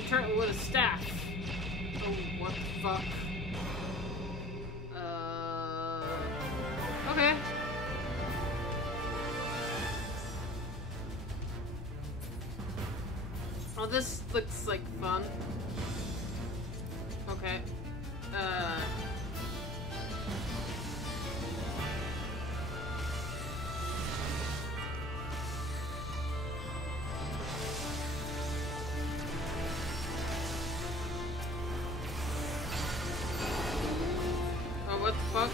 turtle with a staff. Oh, what the fuck? Okay. Oh, this looks like fun. Okay. Oh, what the fuck?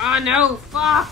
Oh no, fuck!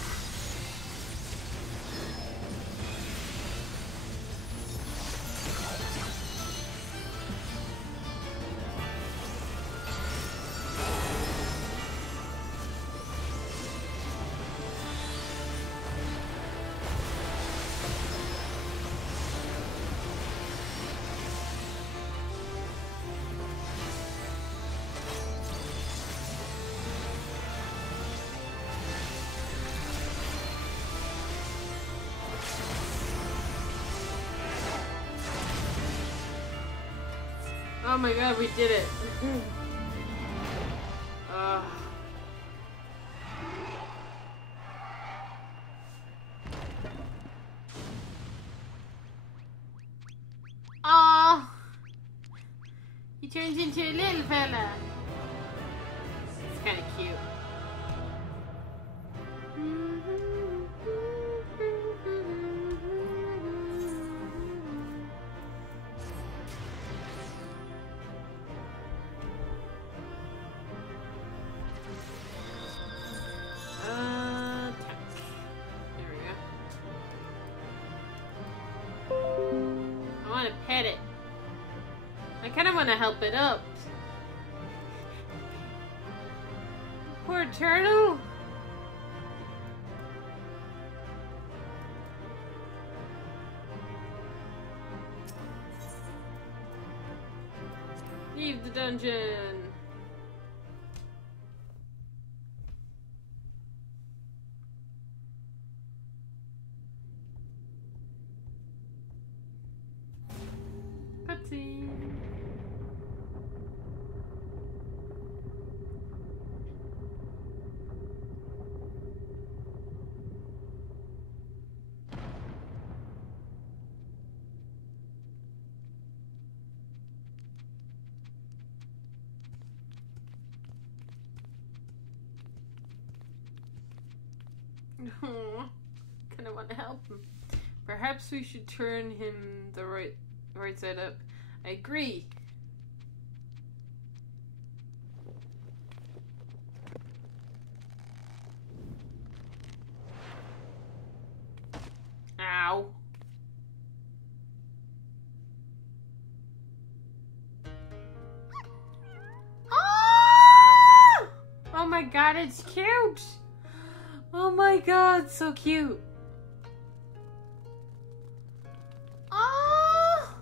Oh my god, we did it. Aww. He turns into a little fella. It's kind of cute. Pet it. I kind of want to help it up. Poor turtle. Leave the dungeon. Cutscene. Oh, kinda want to help him. Perhaps we should turn him the right side up. I agree. Ow. Oh! Oh my god, it's cute! Oh my god, so cute. Oh!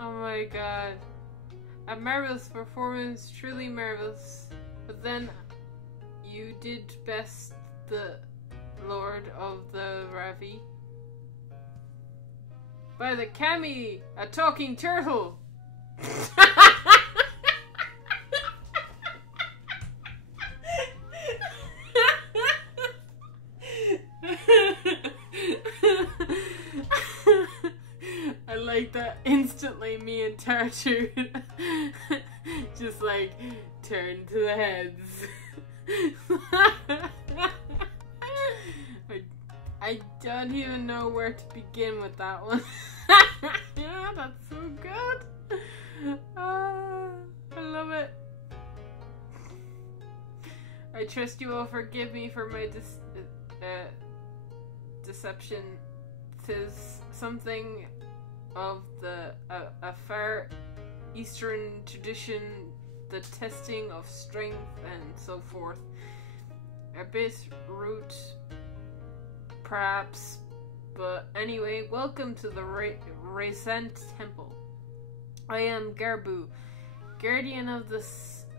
Oh my god. A marvelous performance, truly marvelous. But then you did best the Lord of the Ravi. By the Kami, a talking turtle! I like that instantly me and Tartu just like turn to the heads. I don't even know where to begin with that one. Yeah, that's so good. I love it. I trust you will forgive me for my deception. 'Tis something of a far eastern tradition, the testing of strength and so forth. A bit rude, perhaps, but anyway, welcome to the Resent Temple. I am Garbu, guardian of the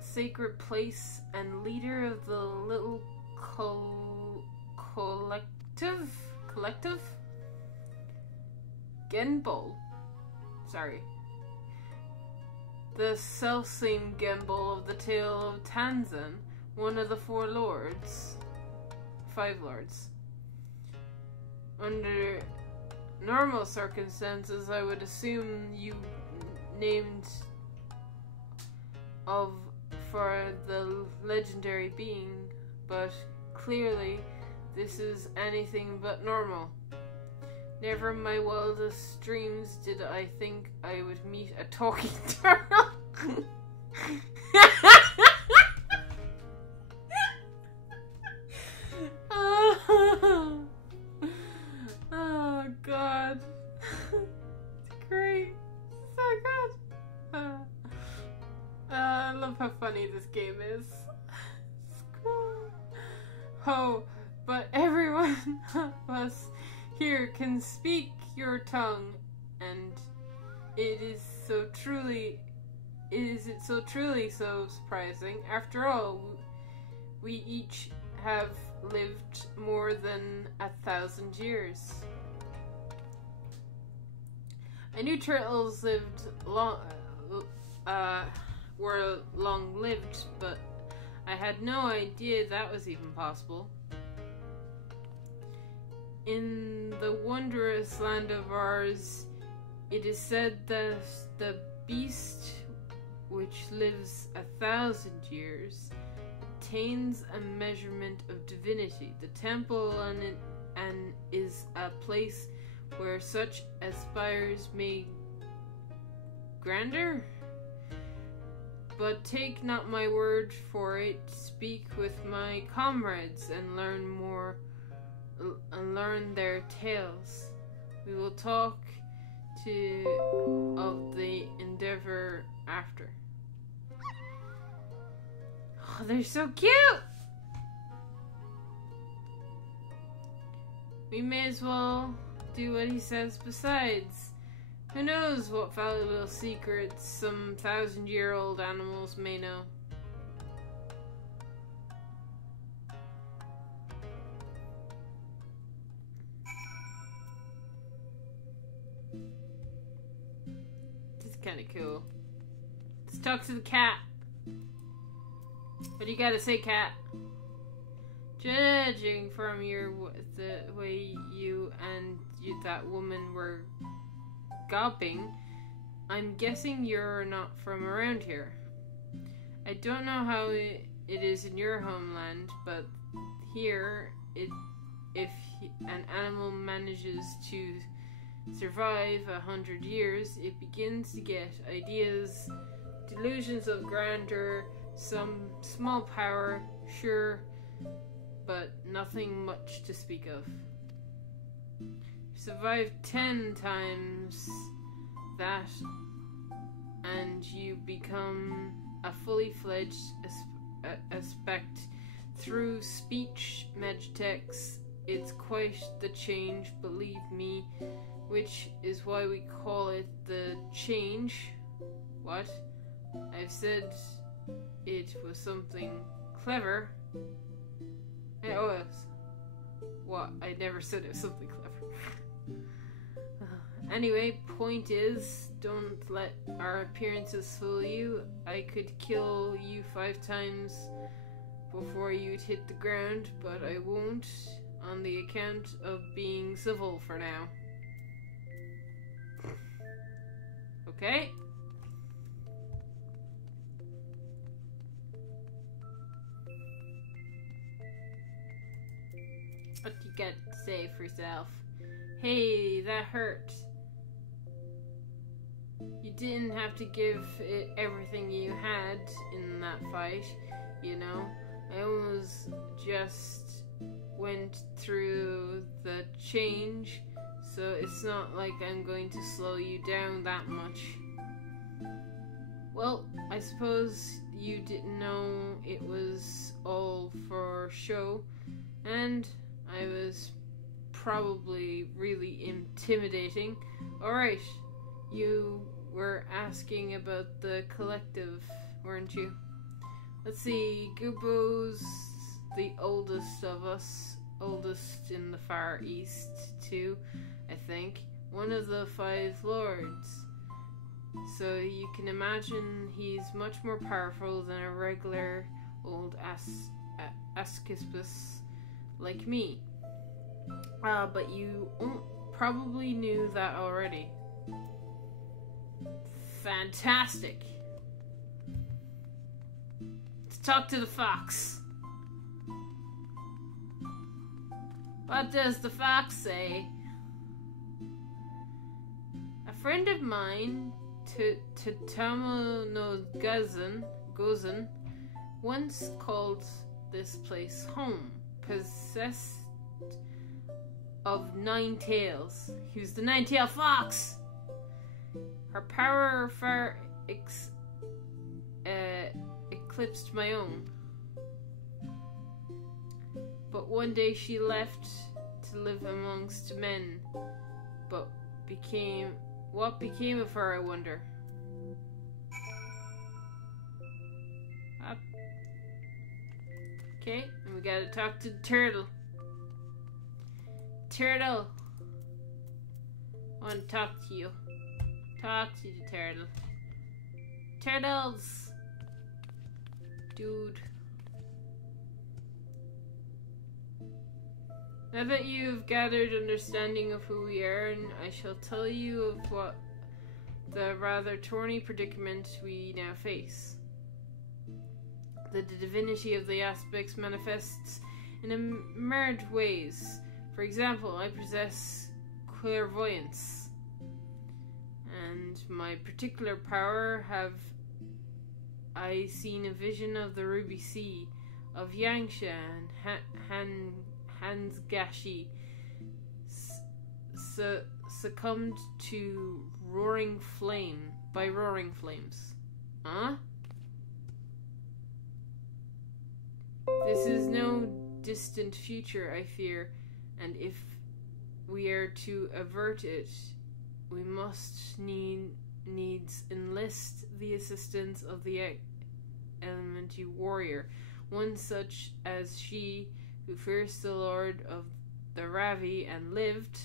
sacred place and leader of the little collective Genbol. Sorry. The selfsame Genbol of the Tale of Tanzan, one of the five lords. Under normal circumstances, I would assume you named for the legendary being, but clearly this is anything but normal. Never in my wildest dreams did I think I would meet a talking turtle. Oh god. It's great. It's so good. I love how funny this game is. It's cool. Oh, but everyone of us here can speak your tongue, and is it so truly so surprising? After all, we each have lived more than 1,000 years. I knew turtles were long-lived, but I had no idea that was even possible. In the wondrous land of ours, it is said that the beast, which lives 1,000 years, attains a measurement of divinity. The temple and is a place where such aspires may grandeur. But take not my word for it. Speak with my comrades and learn their tales. We will talk of the endeavor after. Oh, they're so cute! We may as well do what he says. Besides, who knows what valuable secrets some 1,000-year-old animals may know. This is kind of cool. Let's talk to the cat. What do you gotta say, cat? Judging from the way you and that woman were gobbing, I'm guessing you're not from around here. I don't know how it is in your homeland, but here, if an animal manages to survive 100 years, it begins to get ideas, delusions of grandeur, some small power, sure, but nothing much to speak of. Survive 10 times that, and you become a fully fledged aspect through speech meditechs. It's quite the change, believe me, which is why we call it the change. What? I've said it was something clever. Oh, it was. What? I never said it was something clever. Anyway, point is, don't let our appearances fool you. I could kill you 5 times before you'd hit the ground, but I won't, on the account of being civil for now. Okay? What you got to say for yourself? Hey, that hurt. You didn't have to give it everything you had in that fight, you know. I almost just went through the change, so it's not like I'm going to slow you down that much. Well, I suppose you didn't know it was all for show, and I was probably really intimidating. Alright, you were asking about the collective, weren't you? Let's see, Gubo's the oldest of us, oldest in the Far East too, I think. One of the 5 lords. So you can imagine he's much more powerful than a regular old Ascispus like me. But you probably knew that already. Fantastic. Let's talk to the fox. What does the fox say? A friend of mine, Tatamo no Gozen, once called this place home, possessed of 9 tails. He was the 9-tailed fox. Her power far eclipsed my own. But one day she left to live amongst men. But what became of her, I wonder? Up. Okay, and we gotta talk to the turtle. Turtle! I want to talk to you. Talk to the turtle. Turtles! Dude. Now that you've gathered understanding of who we are, I shall tell you of what the rather thorny predicament we now face. The divinity of the aspects manifests in myriad ways. For example, I possess clairvoyance, and my particular power have I seen a vision of the Ruby Sea, of Yangsha and Hansgashi succumbed to roaring flames. Huh? This is no distant future, I fear, and if we are to avert it, we must needs enlist the assistance of the elementary warrior, one such as she, who fears the Lord of the Ravi and lived.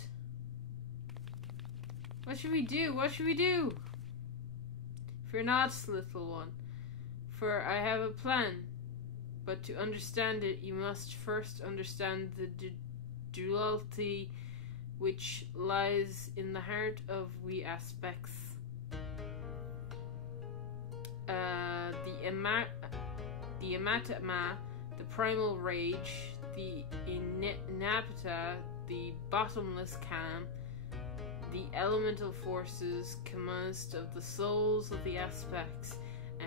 What should we do? What should we do? Fear not, little one, for I have a plan. But to understand it, you must first understand the duality which lies in the heart of we aspects. The the Amatama, the primal rage, the Inapta, the bottomless calm, the elemental forces composed of the souls of the aspects,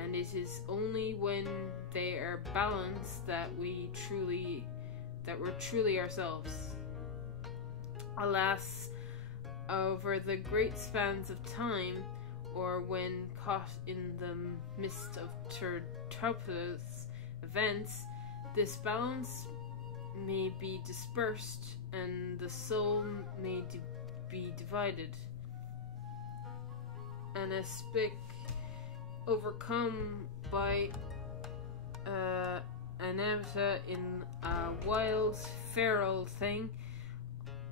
and it is only when they are balanced that we're truly ourselves. Alas, over the great spans of time, or when caught in the midst of tumultuous events, this balance may be dispersed and the soul may be divided. An aspect overcome by an avatar in a wild, feral thing,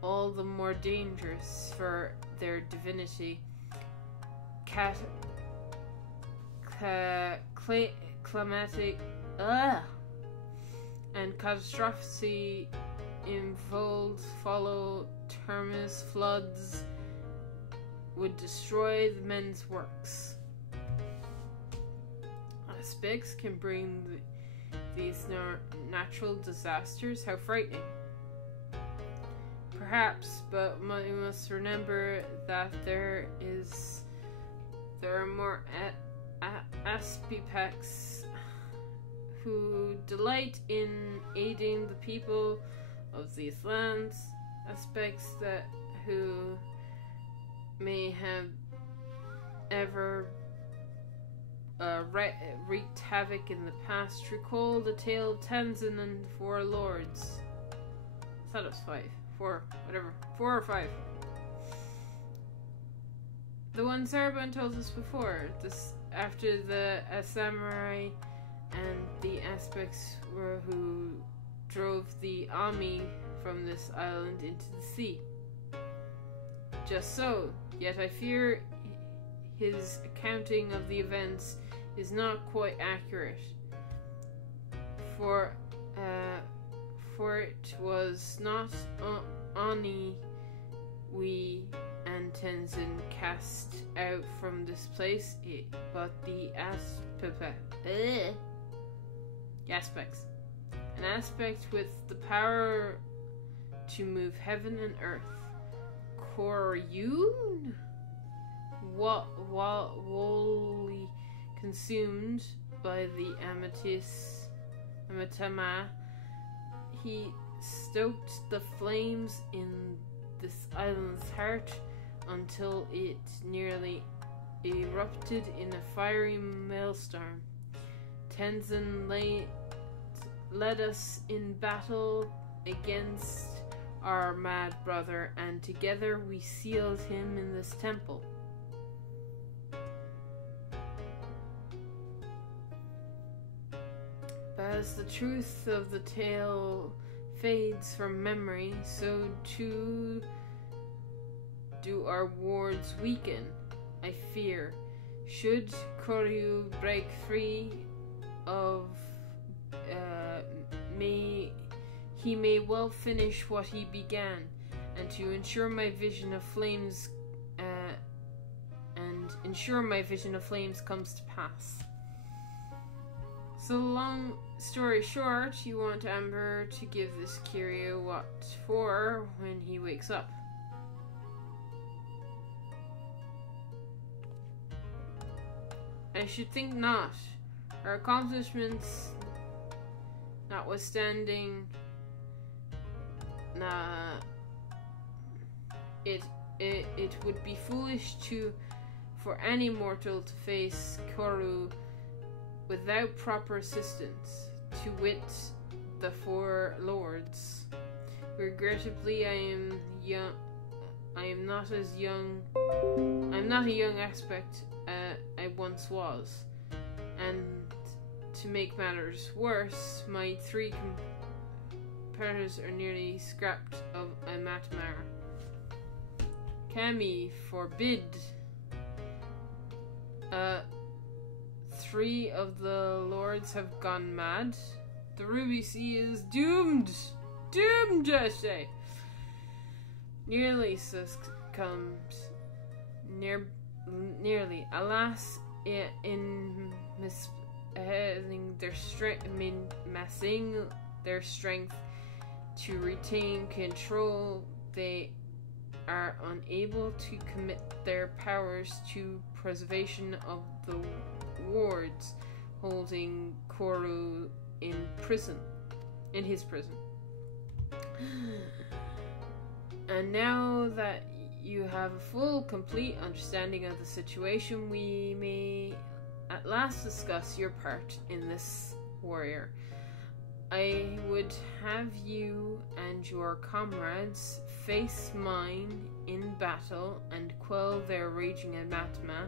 all the more dangerous for their divinity. Climatic and catastrophe involved follow terminus floods would destroy the men's works. Aspects can bring these natural disasters. How frightening. Perhaps, but we must remember that there are more aspects who delight in aiding the people of these lands, aspects who may have ever wreaked havoc in the past. Recall the tale of Tenzin and the Four Lords. I thought it was 5. 4, whatever. 4 or 5. The one Sarabon told us before. This after the samurai and the aspects who drove the army from this island into the sea. Just so, yet I fear his accounting of the events is not quite accurate. For it was not Ani we and Tenzin cast out from this place, but the aspects. An aspect with the power to move heaven and earth. Koryun? Wholly consumed by the Amatama, he stoked the flames in this island's heart until it nearly erupted in a fiery maelstrom. Tenzin led us in battle against our mad brother, and together we sealed him in this temple. But as the truth of the tale fades from memory, so too do our wards weaken, I fear. Should Koryu break free of he may well finish what he began, and to ensure my vision of flames comes to pass. So, long story short, you want Amber to give this Kiryu what for when he wakes up. I should think not. Our accomplishments notwithstanding, it would be foolish for any mortal to face Koru without proper assistance, to wit, the Four Lords. Regrettably, I'm not a young aspect I once was, and to make matters worse, my 3 competitors are nearly scrapped of a Matmar. Kami forbid. 3 of the lords have gone mad. The Ruby Sea is doomed! Doomed, I say! Nearly succumbed. Nearly. Alas, in massing their strength to retain control, they are unable to commit their powers to preservation of the wards holding Koru in his prison. And now that you have a full, complete understanding of the situation, we may at last discuss your part in this, warrior. I would have you and your comrades face mine in battle and quell their raging anatema.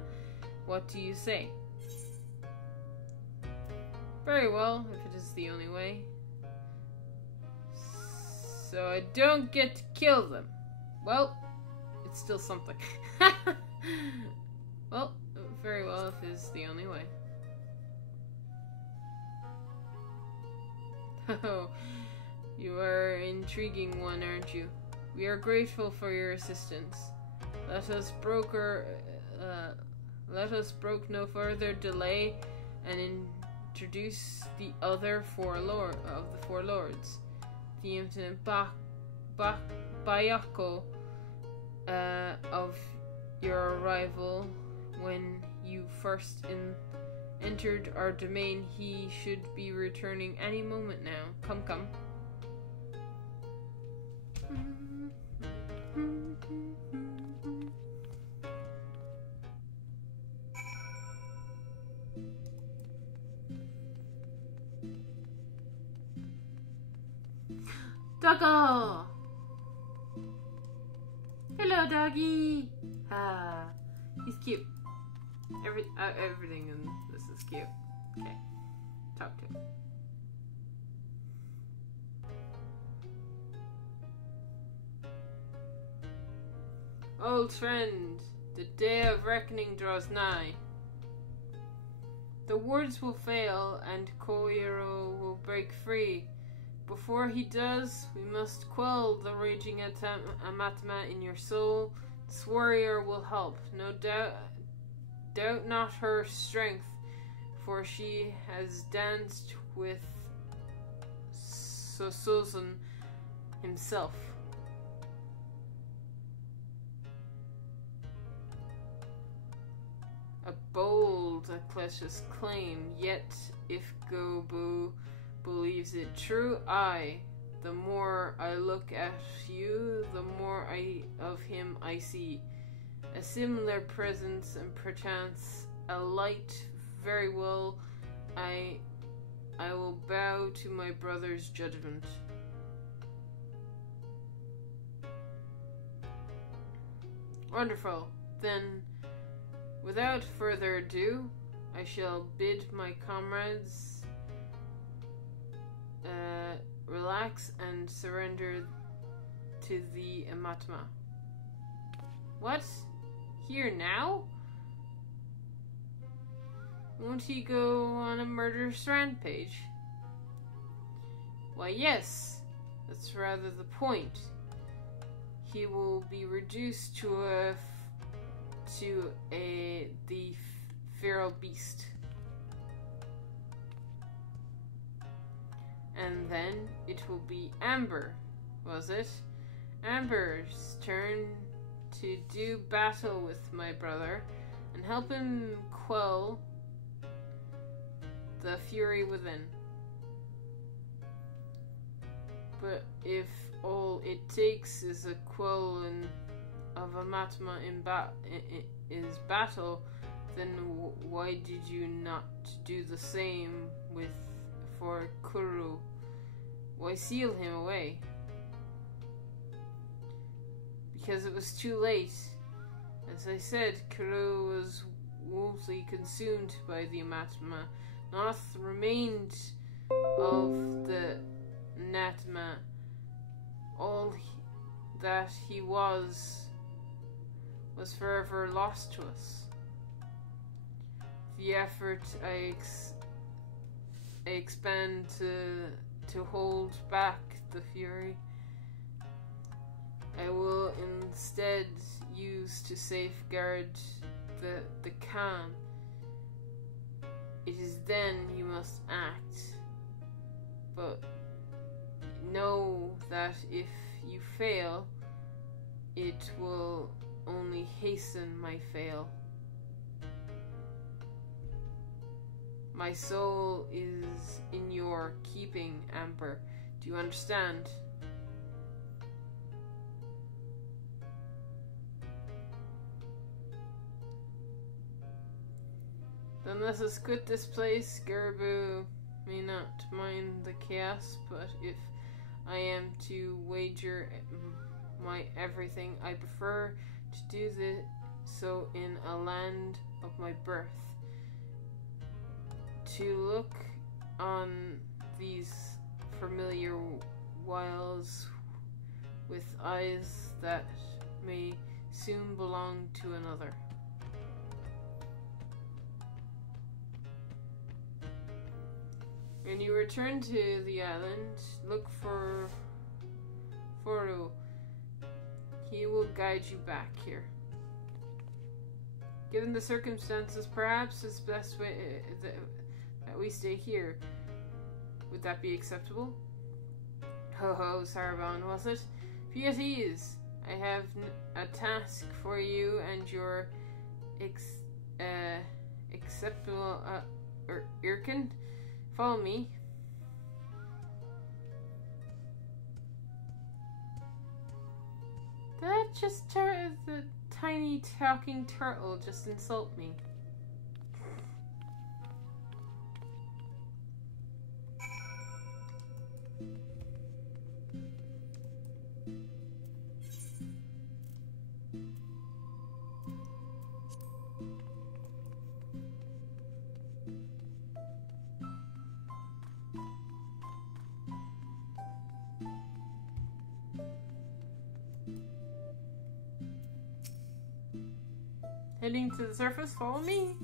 What do you say? Very well, if it is the only way. So I don't get to kill them. Well, it's still something. Well, very well if it is the only way. Oh, you are an intriguing one, aren't you? We are grateful for your assistance. Let us brook no further delay and introduce the other four lords. The infinite Bayako of your arrival when you first entered our domain. He should be returning any moment now. Come. Doggo! Hello, doggy! Ah, he's cute. Everything in this is cute. Okay, talk to him. Old friend, the day of reckoning draws nigh. The wards will fail and Koiro will break free. Before he does, we must quell the raging anatema in your soul. This warrior will help. No doubt not her strength, for she has danced with Sosuzan himself. A bold, audacious claim, yet if Gobu believes it true, the more I look at you, the more of him I see. A similar presence and perchance a light. Very well, I will bow to my brother's judgment. Wonderful. Then, without further ado, I shall bid my comrades relax and surrender to the anatema. What? Here now? Won't he go on a murderous rampage? Why, yes. That's rather the point. He will be reduced to the feral beast. And then it will be Amber, was it? Amber's turn to do battle with my brother and help him quell the fury within. But if all it takes is a quelling of anatema is battle, then why did you not do the same for Kuru? Why seal him away? Because it was too late. As I said, Kuru was woefully consumed by the anatema. Naught remained of the anatema. All that he was forever lost to us. The effort I expend to hold back the fury, I will instead use to safeguard the Khan. it is then you must act. But know that if you fail, it will only hasten my fail. My soul is in your keeping, Amber. Do you understand? Then let us quit this place. Gerbu may not mind the chaos, but if I am to wager my everything, I prefer to do this so in a land of my birth. To look on these familiar wilds with eyes that may soon belong to another. When you return to the island, look for Foro. He will guide you back here. Given the circumstances, perhaps it's best way that we stay here. Would that be acceptable? Ho ho, Sarabon, was it? Be at ease. I have a task for you and your acceptable Irkin. Follow me. That just the tiny talking turtle just insult me. Heading to the surface, follow me.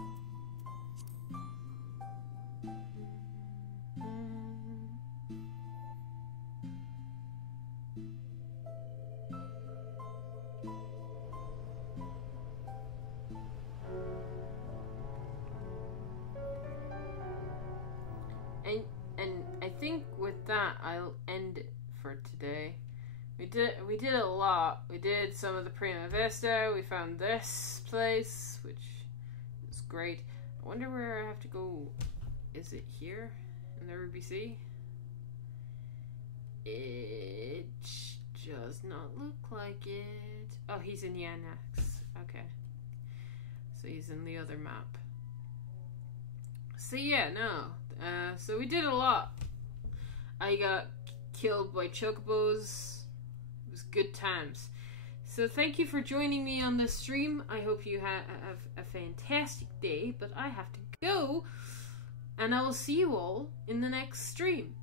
And I think with that I'll end it for today. We did a lot. We did some of the Prima Vista. We found this place, which is great. I wonder where I have to go. Is it here in the Ruby Sea? It does not look like it. Oh, he's in Yanax. Okay. So he's in the other map. So yeah, no. So we did a lot. I got killed by chocobos. Good times. So thank you for joining me on this stream. I hope you have a fantastic day, but I have to go, and I will see you all in the next stream.